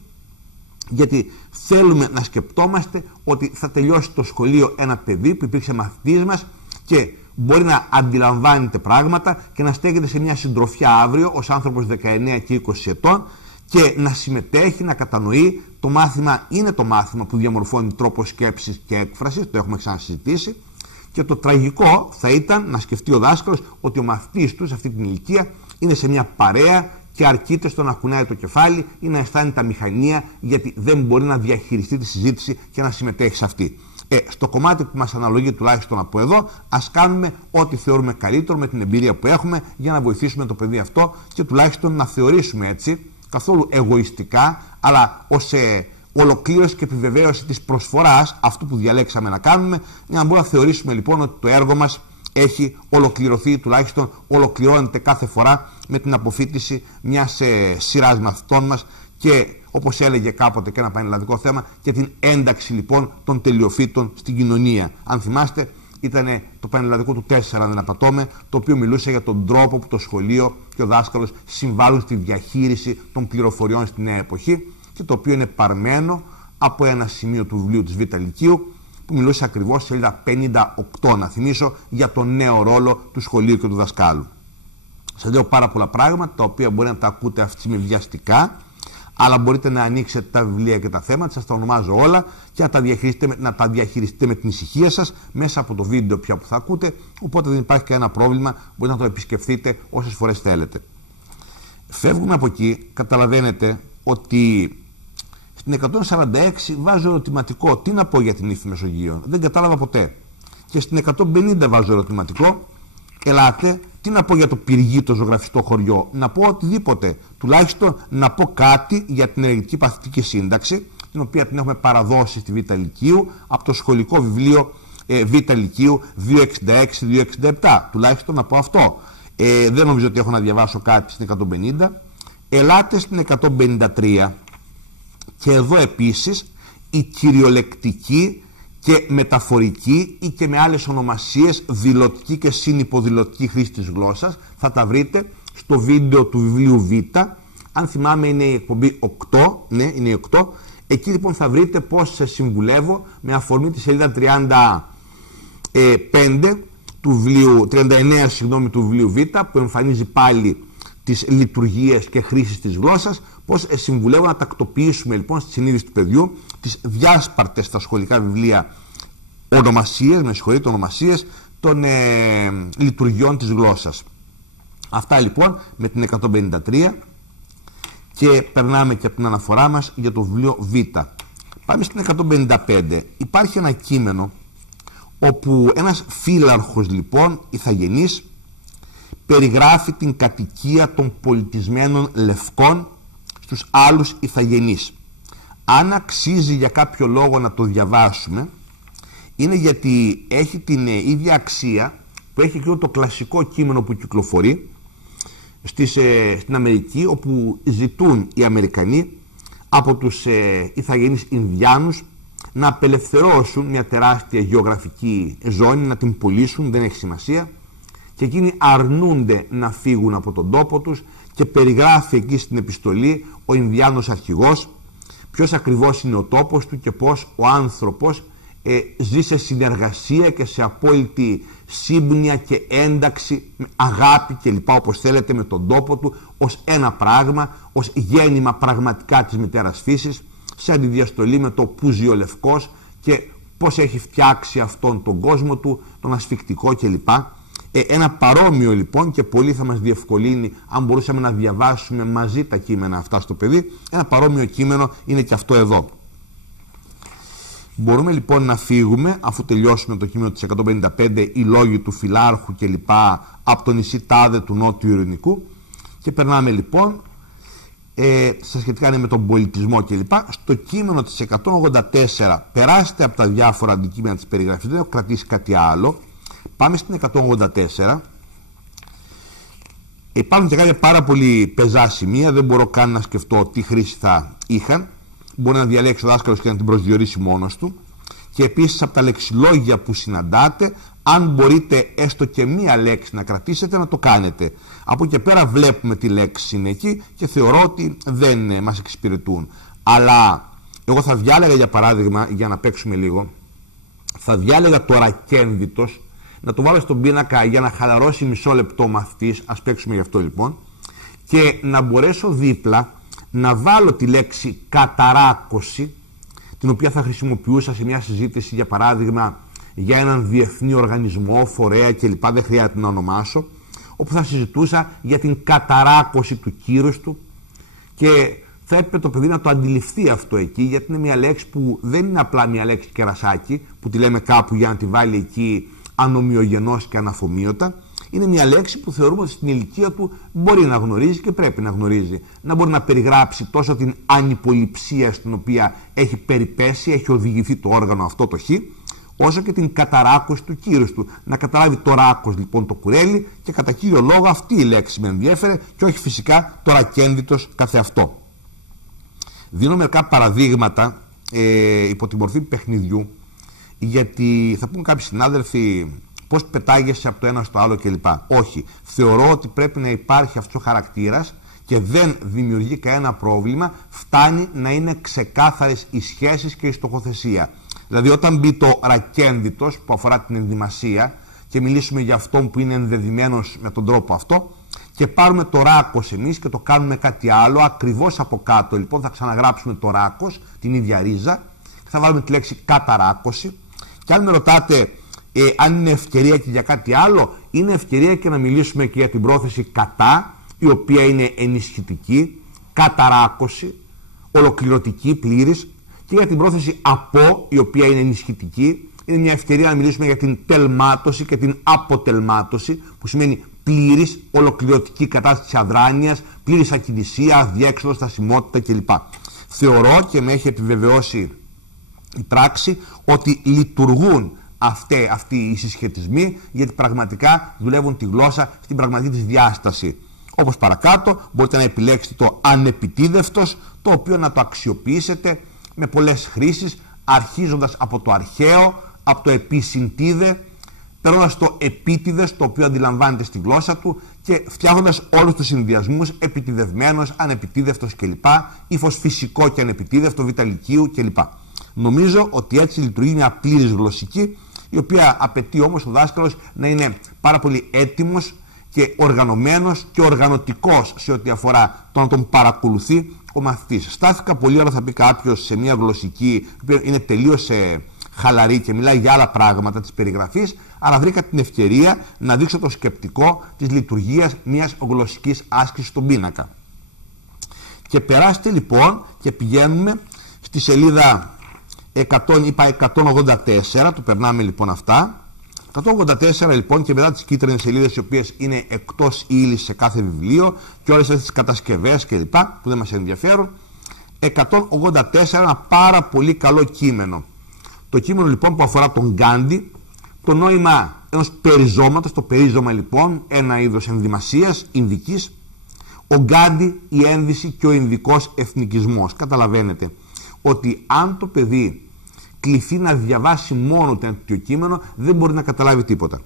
γιατί θέλουμε να σκεπτόμαστε ότι θα τελειώσει το σχολείο ένα παιδί που υπήρξε μαθητής μας και μπορεί να αντιλαμβάνεται πράγματα και να στέκεται σε μια συντροφιά αύριο ως άνθρωπος 19 και 20 ετών και να συμμετέχει, να κατανοεί. Το μάθημα είναι το μάθημα που διαμορφώνει τρόπο σκέψης και έκφρασης, το έχουμε ξανασυζητήσει, και το τραγικό θα ήταν να σκεφτεί ο δάσκαλος ότι ο μαθητής του σε αυτή την ηλικία είναι σε μια παρέα και αρκείται στο να κουνάει το κεφάλι ή να αισθάνεται τα μηχανία, γιατί δεν μπορεί να διαχειριστεί τη συζήτηση και να συμμετέχει σε αυτή. Στο κομμάτι που μας αναλογεί τουλάχιστον από εδώ, ας κάνουμε ό,τι θεωρούμε καλύτερο με την εμπειρία που έχουμε για να βοηθήσουμε το παιδί αυτό και τουλάχιστον να θεωρήσουμε έτσι, καθόλου εγωιστικά, αλλά ως ολοκλήρωση και επιβεβαίωση της προσφοράς αυτού που διαλέξαμε να κάνουμε, για να μπορούμε να θεωρήσουμε λοιπόν ότι το έργο μας έχει ολοκληρωθεί, τουλάχιστον ολοκληρώνεται κάθε φορά με την αποφοίτηση μιας σειράς μαθητών μας και, όπως έλεγε κάποτε και ένα πανελλαδικό θέμα, και την ένταξη λοιπόν των τελειοφύτων στην κοινωνία. Αν θυμάστε, ήταν το πανελλαδικό του 4, αν δεν απατώμε, το οποίο μιλούσε για τον τρόπο που το σχολείο και ο δάσκαλος συμβάλλουν στη διαχείριση των πληροφοριών στη νέα εποχή, και το οποίο είναι παρμένο από ένα σημείο του βιβλίου της Β' Λυκείου, που μιλούσε ακριβώς σελίδα 58, να θυμίσω, για τον νέο ρόλο του σχολείου και του δασκάλου. Σας λέω πάρα πολλά πράγματα, τα οποία μπορεί να τα ακούτε αυτή τη στιγμή βιαστικά, αλλά μπορείτε να ανοίξετε τα βιβλία και τα θέματα, σας τα ονομάζω όλα, και να τα διαχειριστείτε με την ησυχία σας μέσα από το βίντεο πια που θα ακούτε, οπότε δεν υπάρχει κανένα πρόβλημα, μπορείτε να το επισκεφθείτε όσες φορές θέλετε. Φεύγουμε από εκεί, καταλαβαίνετε ότι στην 146 βάζω ερωτηματικό. Τι να πω για την Ύφη Μεσογείων? Δεν κατάλαβα ποτέ. Και στην 150 βάζω ερωτηματικό. Ελάτε, τι να πω για το Πυργή, το ζωγραφιστό χωριό? Να πω οτιδήποτε. Τουλάχιστον να πω κάτι για την ενεργητική παθητική σύνταξη, την οποία την έχουμε παραδώσει στη Β' Λυκείου από το σχολικό βιβλίο Β' Λυκείου 266-267. Τουλάχιστον να πω αυτό. Δεν νομίζω ότι έχω να διαβάσω κάτι στην 150. Ελάτε στην 153. Και εδώ επίσης η κυριολεκτική και μεταφορική ή και με άλλες ονομασίες δηλωτική και συνυποδηλωτική χρήση της γλώσσας θα τα βρείτε στο βίντεο του βιβλίου Β. Αν θυμάμαι είναι η εκπομπή 8, ναι, είναι η 8. Εκεί λοιπόν θα βρείτε πώς σε συμβουλεύω με αφορμή τη σελίδα 39 του βιβλίου Β, που εμφανίζει πάλι τις λειτουργίες και χρήσεις της γλώσσας, πώς συμβουλεύω να τακτοποιήσουμε λοιπόν στη συνείδηση του παιδιού τις διάσπαρτες στα σχολικά βιβλία ονομασίες των λειτουργιών της γλώσσας. Αυτά λοιπόν με την 153, και περνάμε και από την αναφορά μας για το βιβλίο Β. Πάμε στην 155. Υπάρχει ένα κείμενο όπου ένας φύλαρχος λοιπόν ηθαγενής περιγράφει την κατοικία των πολιτισμένων λευκών στους άλλους ηθαγενείς. Αν αξίζει για κάποιο λόγο να το διαβάσουμε, είναι γιατί έχει την ίδια αξία που έχει και το κλασικό κείμενο που κυκλοφορεί στην Αμερική, όπου ζητούν οι Αμερικανοί από τους ηθαγενείς Ινδιάνους να απελευθερώσουν μια τεράστια γεωγραφική ζώνη, να την πουλήσουν, δεν έχει σημασία, και εκείνοι αρνούνται να φύγουν από τον τόπο τους, και περιγράφει εκεί στην επιστολή ο Ινδιάνος αρχηγός ποιος ακριβώς είναι ο τόπος του και πώς ο άνθρωπος ζει σε συνεργασία και σε απόλυτη σύμπνοια και ένταξη, αγάπη κλπ, όπως θέλετε, με τον τόπο του, ως ένα πράγμα, ως γέννημα πραγματικά της μητέρας φύσης, σε αντιδιαστολή με το Πούζιο Λευκός και πώς έχει φτιάξει αυτόν τον κόσμο του, τον ασφικτικό κλπ. Ένα παρόμοιο λοιπόν, και πολύ θα μας διευκολύνει αν μπορούσαμε να διαβάσουμε μαζί τα κείμενα αυτά στο παιδί, ένα παρόμοιο κείμενο είναι και αυτό εδώ. Μπορούμε λοιπόν να φύγουμε, αφού τελειώσουμε το κείμενο της 155, οι λόγοι του Φιλάρχου κλπ, από το νησί Τάδε του Νότιου Ειρηνικού, και περνάμε λοιπόν στα σχετικά με τον πολιτισμό κλπ. Στο κείμενο της 184, περάστε από τα διάφορα αντικείμενα της περιγραφής, δεν έχω κρατήσει κάτι άλλο. Πάμε στην 184. Υπάρχουν και κάποια πάρα πολύ πεζά σημεία, δεν μπορώ καν να σκεφτώ τι χρήση θα είχαν. Μπορεί να διαλέξει ο δάσκαλος και να την προσδιορίσει μόνος του. Και επίσης από τα λεξιλόγια που συναντάτε, αν μπορείτε έστω και μία λέξη να κρατήσετε, να το κάνετε. Από εκεί πέρα βλέπουμε τι λέξη είναι εκεί και θεωρώ ότι δεν μας εξυπηρετούν. Αλλά εγώ θα διάλεγα, για παράδειγμα, για να παίξουμε λίγο, θα διάλεγα το ρακένδυτος, να το βάλω στον πίνακα για να χαλαρώσει μισό λεπτό μαθητής, ας παίξουμε γι' αυτό λοιπόν, και να μπορέσω δίπλα να βάλω τη λέξη καταράκωση, την οποία θα χρησιμοποιούσα σε μια συζήτηση, για παράδειγμα, για έναν διεθνή οργανισμό, φορέα κλπ. Δεν χρειάζεται να ονομάσω, όπου θα συζητούσα για την καταράκωση του κύρους του, και θα έπρεπε το παιδί να το αντιληφθεί αυτό εκεί, γιατί είναι μια λέξη που δεν είναι απλά μια λέξη κερασάκι, που τη λέμε κάπου για να τη βάλει εκεί ανομοιογενώς και αναφομοίωτα. Είναι μια λέξη που θεωρούμε ότι στην ηλικία του μπορεί να γνωρίζει και πρέπει να γνωρίζει. Να μπορεί να περιγράψει τόσο την ανυποληψία στην οποία έχει περιπέσει, έχει οδηγηθεί το όργανο αυτό το χ, όσο και την καταράκωση του κύρους του. Να καταλάβει το ράκος λοιπόν το κουρέλι, και κατά κύριο λόγο αυτή η λέξη με ενδιέφερε, και όχι φυσικά το ρακένδυτος καθεαυτό. Δίνω μερικά παραδείγματα υπό τη μορφή παιχνιδιού, γιατί θα πούν κάποιοι συνάδελφοι πώς πετάγεσαι από το ένα στο άλλο κλπ. Όχι. Θεωρώ ότι πρέπει να υπάρχει αυτός ο χαρακτήρας και δεν δημιουργεί κανένα πρόβλημα, φτάνει να είναι ξεκάθαρες οι σχέσεις και η στοχοθεσία. Δηλαδή όταν μπει το ρακένδυτος που αφορά την ενδυμασία και μιλήσουμε για αυτόν που είναι ενδεδειμένος με τον τρόπο αυτό, και πάρουμε το ράκος εμείς και το κάνουμε κάτι άλλο, ακριβώς από κάτω λοιπόν θα ξαναγράψουμε το ράκος, την ίδια ρίζα, και θα βάλουμε τη λέξη καταράκωση. Και αν με ρωτάτε αν είναι ευκαιρία και για κάτι άλλο, είναι ευκαιρία και να μιλήσουμε και για την πρόθεση κατά, η οποία είναι ενισχυτική, καταράκωση, ολοκληρωτική, πλήρης, και για την πρόθεση από, η οποία είναι ενισχυτική. Είναι μια ευκαιρία να μιλήσουμε για την τελμάτωση και την αποτελμάτωση, που σημαίνει πλήρης, ολοκληρωτική κατάσταση αδράνειας, πλήρης ακινησία, αδιέξοδο, στασιμότητα κλπ. Θεωρώ, και με έχει επιβεβαιώσει η πράξη, ότι λειτουργούν αυτοί οι συσχετισμοί, γιατί πραγματικά δουλεύουν τη γλώσσα στην πραγματική της διάσταση. Όπως παρακάτω μπορείτε να επιλέξετε το ανεπιτίδευτος, το οποίο να το αξιοποιήσετε με πολλές χρήσεις, αρχίζοντας από το αρχαίο, από το επισυντίδε, παίρνοντας το επίτηδες, το οποίο αντιλαμβάνεται στη γλώσσα του, και φτιάχνοντας όλους τους συνδυασμούς, επιτηδευμένος, ανεπιτίδευτος κλπ, ύφος φυσικό και ανεπιτίδευτο, β' κλπ. Νομίζω ότι έτσι λειτουργεί μια πλήρης γλωσσική, η οποία απαιτεί όμως ο δάσκαλος να είναι πάρα πολύ έτοιμος και οργανωμένος και οργανωτικός σε ό,τι αφορά το να τον παρακολουθεί ο μαθητής. Στάθηκα πολύ ώρα, θα πει κάποιος, σε μια γλωσσική που είναι τελείως χαλαρή και μιλάει για άλλα πράγματα της περιγραφής, αλλά βρήκα την ευκαιρία να δείξω το σκεπτικό της λειτουργίας μιας γλωσσικής άσκησης στον πίνακα. Και περάστε λοιπόν και πηγαίνουμε στη σελίδα 184, το περνάμε λοιπόν αυτά. 184 λοιπόν, και μετά τις κίτρινες σελίδες, οι οποίες είναι εκτός ύλης σε κάθε βιβλίο, και όλες αυτές τις κατασκευές κλπ. Που δεν μας ενδιαφέρουν. 184, ένα πάρα πολύ καλό κείμενο. Το κείμενο λοιπόν που αφορά τον Γκάντι, το νόημα ενός περιζώματος, το περίζωμα λοιπόν, ένα είδος ενδυμασίας, Ινδικής, ο Γκάντι, η ένδυση και ο Ινδικός εθνικισμός. Καταλαβαίνετε ότι αν το παιδί κληθεί να διαβάσει μόνο το τέτοιο κείμενο, δεν μπορεί να καταλάβει τίποτα.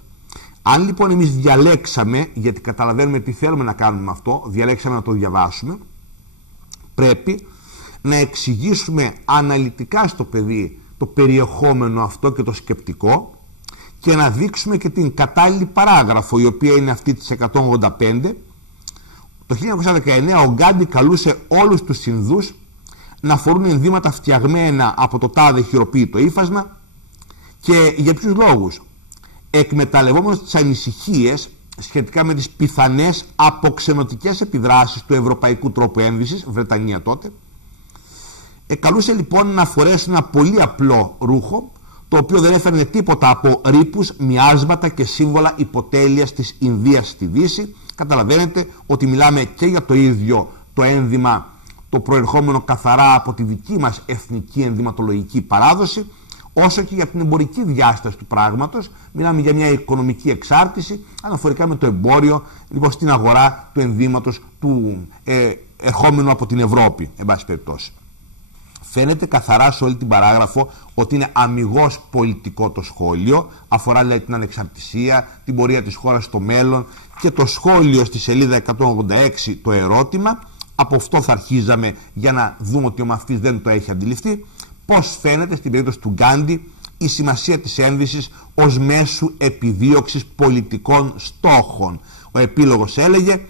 Αν λοιπόν εμείς διαλέξαμε, γιατί καταλαβαίνουμε τι θέλουμε να κάνουμε με αυτό, διαλέξαμε να το διαβάσουμε, πρέπει να εξηγήσουμε αναλυτικά στο παιδί το περιεχόμενο αυτό και το σκεπτικό και να δείξουμε και την κατάλληλη παράγραφο, η οποία είναι αυτή της 185. Το 1919 ο Γκάντι καλούσε όλους τους Ινδούς να φορούν ενδύματα φτιαγμένα από το τάδε χειροποίητο ύφασμα. Και για ποιους λόγους? Εκμεταλλευόμενος τις ανησυχίες σχετικά με τις πιθανές αποξενωτικές επιδράσεις του ευρωπαϊκού τρόπου ένδυσης, Βρετανία τότε, καλούσε λοιπόν να φορέσει ένα πολύ απλό ρούχο, το οποίο δεν έφερνε τίποτα από ρήπους, μοιάσματα και σύμβολα υποτέλειας της Ινδίας στη Δύση. Καταλαβαίνετε ότι μιλάμε και για το ίδιο το ένδυμα, το προερχόμενο καθαρά από τη δική μας εθνική ενδυματολογική παράδοση, όσο και για την εμπορική διάσταση του πράγματος. Μιλάμε για μια οικονομική εξάρτηση αναφορικά με το εμπόριο, λοιπόν, στην αγορά του ενδύματος του ερχόμενου από την Ευρώπη, εν πάση περιπτώσει. Φαίνεται καθαρά σε όλη την παράγραφο ότι είναι αμιγώς πολιτικό το σχόλιο, αφορά δηλαδή την ανεξαρτησία, την πορεία της χώρας στο μέλλον, και το σχόλιο στη σελίδα 186, το ερώτημα, από αυτό θα αρχίζαμε για να δούμε ότι ο μαθητής δεν το έχει αντιληφθεί, πώς φαίνεται στην περίπτωση του Γκάντι η σημασία της ένδυσης ως μέσου επιδίωξης πολιτικών στόχων. Ο επίλογος έλεγε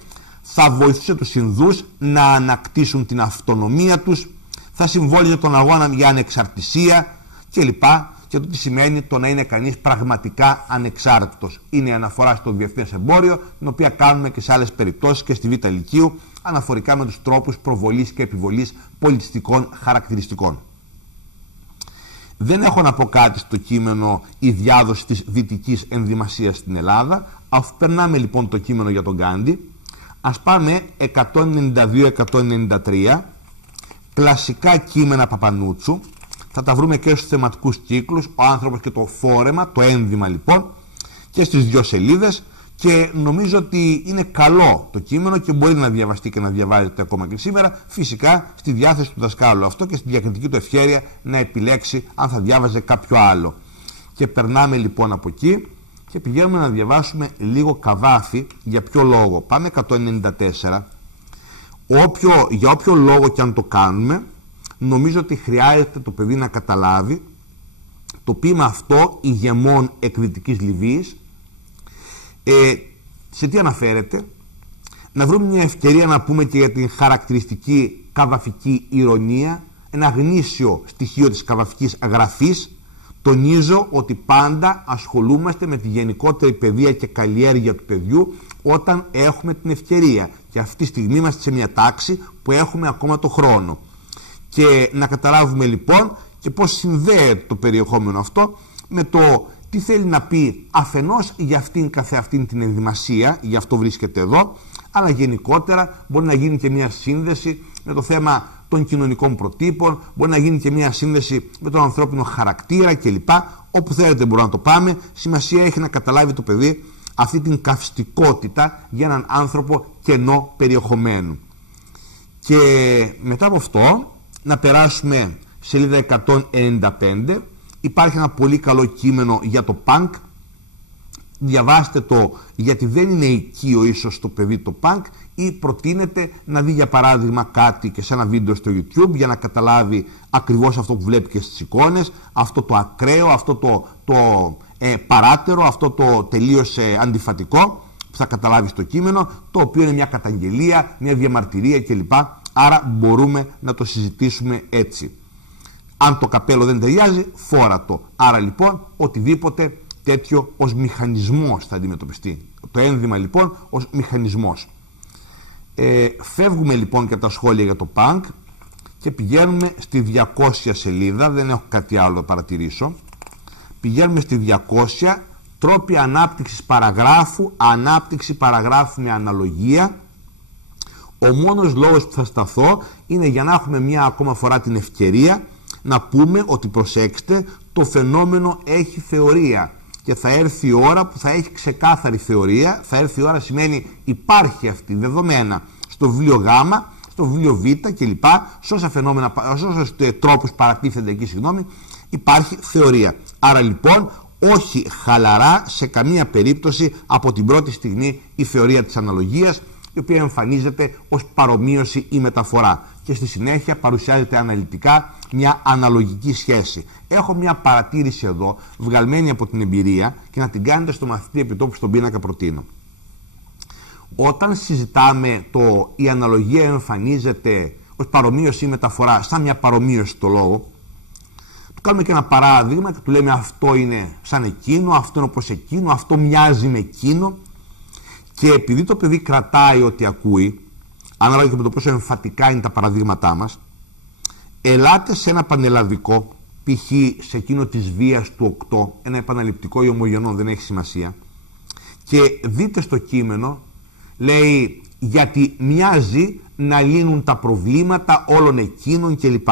θα βοηθούσε τους Ινδούς να ανακτήσουν την αυτονομία τους, θα συμβόλιζε τον αγώνα για ανεξαρτησία κλπ. Και το τι σημαίνει το να είναι κανείς πραγματικά ανεξάρτητος. Είναι η αναφορά στο διεθνές εμπόριο, την οποία κάνουμε και σε άλλες περιπτώσεις και στη Β' Λυκείου, αναφορικά με τους τρόπους προβολής και επιβολής πολιτιστικών χαρακτηριστικών. Δεν έχω να πω κάτι στο κείμενο η διάδοση της δυτικής ενδυμασίας στην Ελλάδα. Αφού περνάμε λοιπόν το κείμενο για τον Γκάντι, ας πάμε 192-193, κλασικά κείμενα Παπανούτσου. Θα τα βρούμε και στους θεματικούς κύκλους, ο άνθρωπος και το φόρεμα, το ένδυμα λοιπόν, και στις δύο σελίδες, και νομίζω ότι είναι καλό το κείμενο και μπορεί να διαβαστεί και να διαβάζεται ακόμα και σήμερα, φυσικά στη διάθεση του δασκάλου αυτό και στη διακριτική του ευχέρεια να επιλέξει αν θα διάβαζε κάποιο άλλο. Και περνάμε λοιπόν από εκεί και πηγαίνουμε να διαβάσουμε λίγο Καβάφη. Για ποιο λόγο? Πάμε 194. Για όποιο λόγο και αν το κάνουμε, νομίζω ότι χρειάζεται το παιδί να καταλάβει το ποίημα αυτό ηγεμών εκδυτικής Λιβύης. Σε τι αναφέρεται? Να βρούμε μια ευκαιρία να πούμε και για την χαρακτηριστική καβαφική ηρωνία, ένα γνήσιο στοιχείο της καβαφικής γραφής. Τονίζω ότι πάντα ασχολούμαστε με τη γενικότερη παιδεία και καλλιέργεια του παιδιού όταν έχουμε την ευκαιρία, και αυτή τη στιγμή είμαστε σε μια τάξη που έχουμε ακόμα το χρόνο. Και να καταλάβουμε λοιπόν και πώς συνδέεται το περιεχόμενο αυτό με το τι θέλει να πει αφενός για αυτήν καθεαυτήν την ενδυμασία, γι' αυτό βρίσκεται εδώ, αλλά γενικότερα μπορεί να γίνει και μια σύνδεση με το θέμα των κοινωνικών προτύπων, μπορεί να γίνει και μια σύνδεση με τον ανθρώπινο χαρακτήρα κλπ. Όπου θέλετε μπορούμε να το πάμε. Σημασία έχει να καταλάβει το παιδί αυτή την καυστικότητα για έναν άνθρωπο κενό περιεχομένου. Και μετά από αυτό να περάσουμε σελίδα 195. Υπάρχει ένα πολύ καλό κείμενο για το πανκ. Διαβάστε το, γιατί δεν είναι οικείο ίσως το παιδί το πανκ, ή προτείνεται να δει για παράδειγμα κάτι και σε ένα βίντεο στο YouTube για να καταλάβει ακριβώς αυτό που βλέπει και στις εικόνες, αυτό το ακραίο, αυτό το παράτερο, αυτό το τελείως αντιφατικό που θα καταλάβει στο κείμενο, το οποίο είναι μια καταγγελία, μια διαμαρτυρία κλπ. Άρα μπορούμε να το συζητήσουμε έτσι. Αν το καπέλο δεν ταιριάζει, φόρα το. Άρα λοιπόν οτιδήποτε τέτοιο ως μηχανισμός θα αντιμετωπιστεί. Το ένδυμα λοιπόν ως μηχανισμός. Φεύγουμε λοιπόν και από τα σχόλια για το πανκ και πηγαίνουμε στη 200 σελίδα. Δεν έχω κάτι άλλο να παρατηρήσω. Πηγαίνουμε στη 200, τρόποι ανάπτυξης παραγράφου, ανάπτυξη παραγράφου με αναλογία. Ο μόνος λόγος που θα σταθώ είναι για να έχουμε μια ακόμα φορά την ευκαιρία να πούμε ότι προσέξτε, το φαινόμενο έχει θεωρία και θα έρθει η ώρα που θα έχει ξεκάθαρη θεωρία. Θα έρθει η ώρα σημαίνει υπάρχει αυτή δεδομένα στο βιβλίο Γ, στο βιβλίο Β κλπ. Σε όσα φαινόμενα, σε όσους τρόπους παρατίθενται εκεί, υπάρχει θεωρία. Άρα λοιπόν όχι χαλαρά σε καμία περίπτωση από την πρώτη στιγμή η θεωρία της αναλογίας, η οποία εμφανίζεται ως παρομοίωση ή μεταφορά και στη συνέχεια παρουσιάζεται αναλυτικά μια αναλογική σχέση. Έχω μια παρατήρηση εδώ, βγαλμένη από την εμπειρία και να την κάνετε στο μαθητή επιτόπου στον πίνακα προτείνω. Όταν συζητάμε το η αναλογία εμφανίζεται ως παρομοίωση ή μεταφορά, σαν μια παρομοίωση στο λόγο, του κάνουμε και ένα παράδειγμα και του λέμε αυτό είναι σαν εκείνο, αυτό είναι όπως εκείνο, αυτό μοιάζει με εκείνο. Και επειδή το παιδί κρατάει ό,τι ακούει, ανάλογα και με το πόσο εμφατικά είναι τα παραδείγματά μας, ελάτε σε ένα πανελλαδικό, π.χ. σε εκείνο της βίας του 8, ένα επαναληπτικό ή ομογενό, δεν έχει σημασία, και δείτε στο κείμενο, λέει, γιατί μοιάζει να λύνουν τα προβλήματα όλων εκείνων κλπ.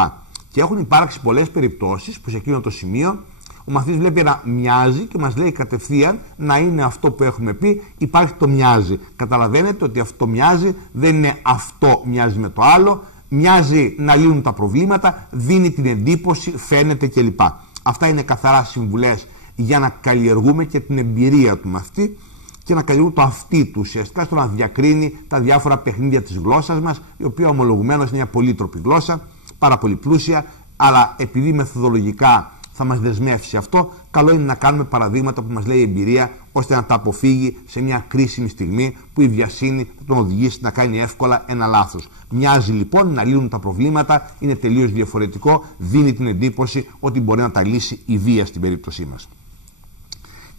Και έχουν υπάρξει πολλές περιπτώσεις που σε εκείνο το σημείο ο μαθητής βλέπει ένα μοιάζει και μας λέει κατευθείαν να είναι αυτό που έχουμε πει, υπάρχει το μοιάζει. Καταλαβαίνετε ότι αυτό μοιάζει δεν είναι αυτό μοιάζει με το άλλο, μοιάζει να λύνουν τα προβλήματα, δίνει την εντύπωση, φαίνεται κλπ. Αυτά είναι καθαρά συμβουλές για να καλλιεργούμε και την εμπειρία του μαθητή και να καλλιεργούμε το αυτί του ουσιαστικά στο να διακρίνει τα διάφορα παιχνίδια της γλώσσας μας, η οποία ομολογουμένως είναι μια πολύτροπη γλώσσα, πάρα πολύ πλούσια, αλλά επειδή μεθοδολογικά θα μας δεσμεύσει αυτό, καλό είναι να κάνουμε παραδείγματα που μας λέει η εμπειρία, ώστε να τα αποφύγει σε μια κρίσιμη στιγμή που η βιασύνη θα τον οδηγήσει να κάνει εύκολα ένα λάθος. Μοιάζει λοιπόν να λύνουν τα προβλήματα, είναι τελείως διαφορετικό, δίνει την εντύπωση ότι μπορεί να τα λύσει η βία στην περίπτωσή μας.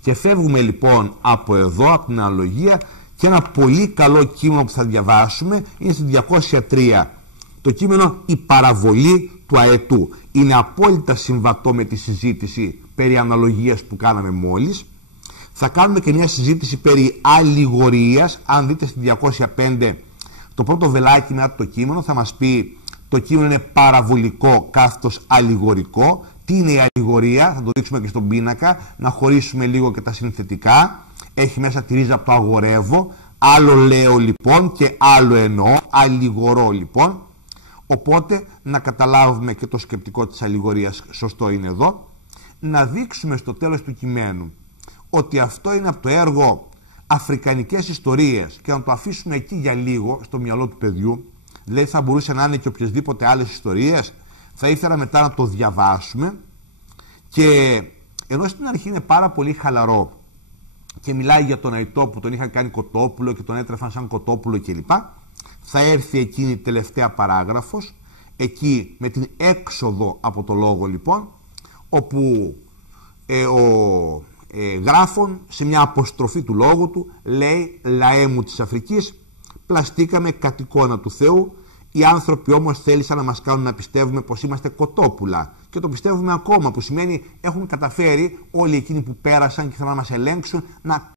Και φεύγουμε λοιπόν από εδώ, από την αναλογία, και ένα πολύ καλό κείμενο που θα διαβάσουμε είναι στην 203. Το κείμενο «Η παραβολή του αετού». Είναι απόλυτα συμβατό με τη συζήτηση περί αναλογίας που κάναμε μόλις. Θα κάνουμε και μια συζήτηση περί αλληγορίας. Αν δείτε στη 205 το πρώτο βελάκι μετά το κείμενο θα μας πει το κείμενο είναι παραβολικό κάθετος αλληγορικό. Τι είναι η αλληγορία, θα το δείξουμε και στον πίνακα, να χωρίσουμε λίγο και τα συνθετικά. Έχει μέσα τη ρίζα από το αγορεύω, άλλο λέω λοιπόν και άλλο εννοώ, αλληγορώ λοιπόν. Οπότε να καταλάβουμε και το σκεπτικό της αλληγορίας, σωστό είναι εδώ, να δείξουμε στο τέλος του κειμένου ότι αυτό είναι από το έργο Αφρικανικές ιστορίες και να το αφήσουμε εκεί για λίγο στο μυαλό του παιδιού, δηλαδή θα μπορούσε να είναι και οποιασδήποτε άλλες ιστορίες, θα ήθελα μετά να το διαβάσουμε και ενώ στην αρχή είναι πάρα πολύ χαλαρό και μιλάει για τον αητό που τον είχαν κάνει κοτόπουλο και τον έτρεφαν σαν κοτόπουλο κλπ. Θα έρθει εκείνη η τελευταία παράγραφος, εκεί με την έξοδο από το λόγο λοιπόν, όπου ο γράφων σε μια αποστροφή του λόγου του λέει «Λαέ μου της Αφρικής, πλαστήκαμε κατ' εικόνα του Θεού, οι άνθρωποι όμως θέλησαν να μας κάνουν να πιστεύουμε πως είμαστε κοτόπουλα και το πιστεύουμε ακόμα, που σημαίνει έχουν καταφέρει όλοι εκείνοι που πέρασαν και θέλουν να μας ελέγξουν να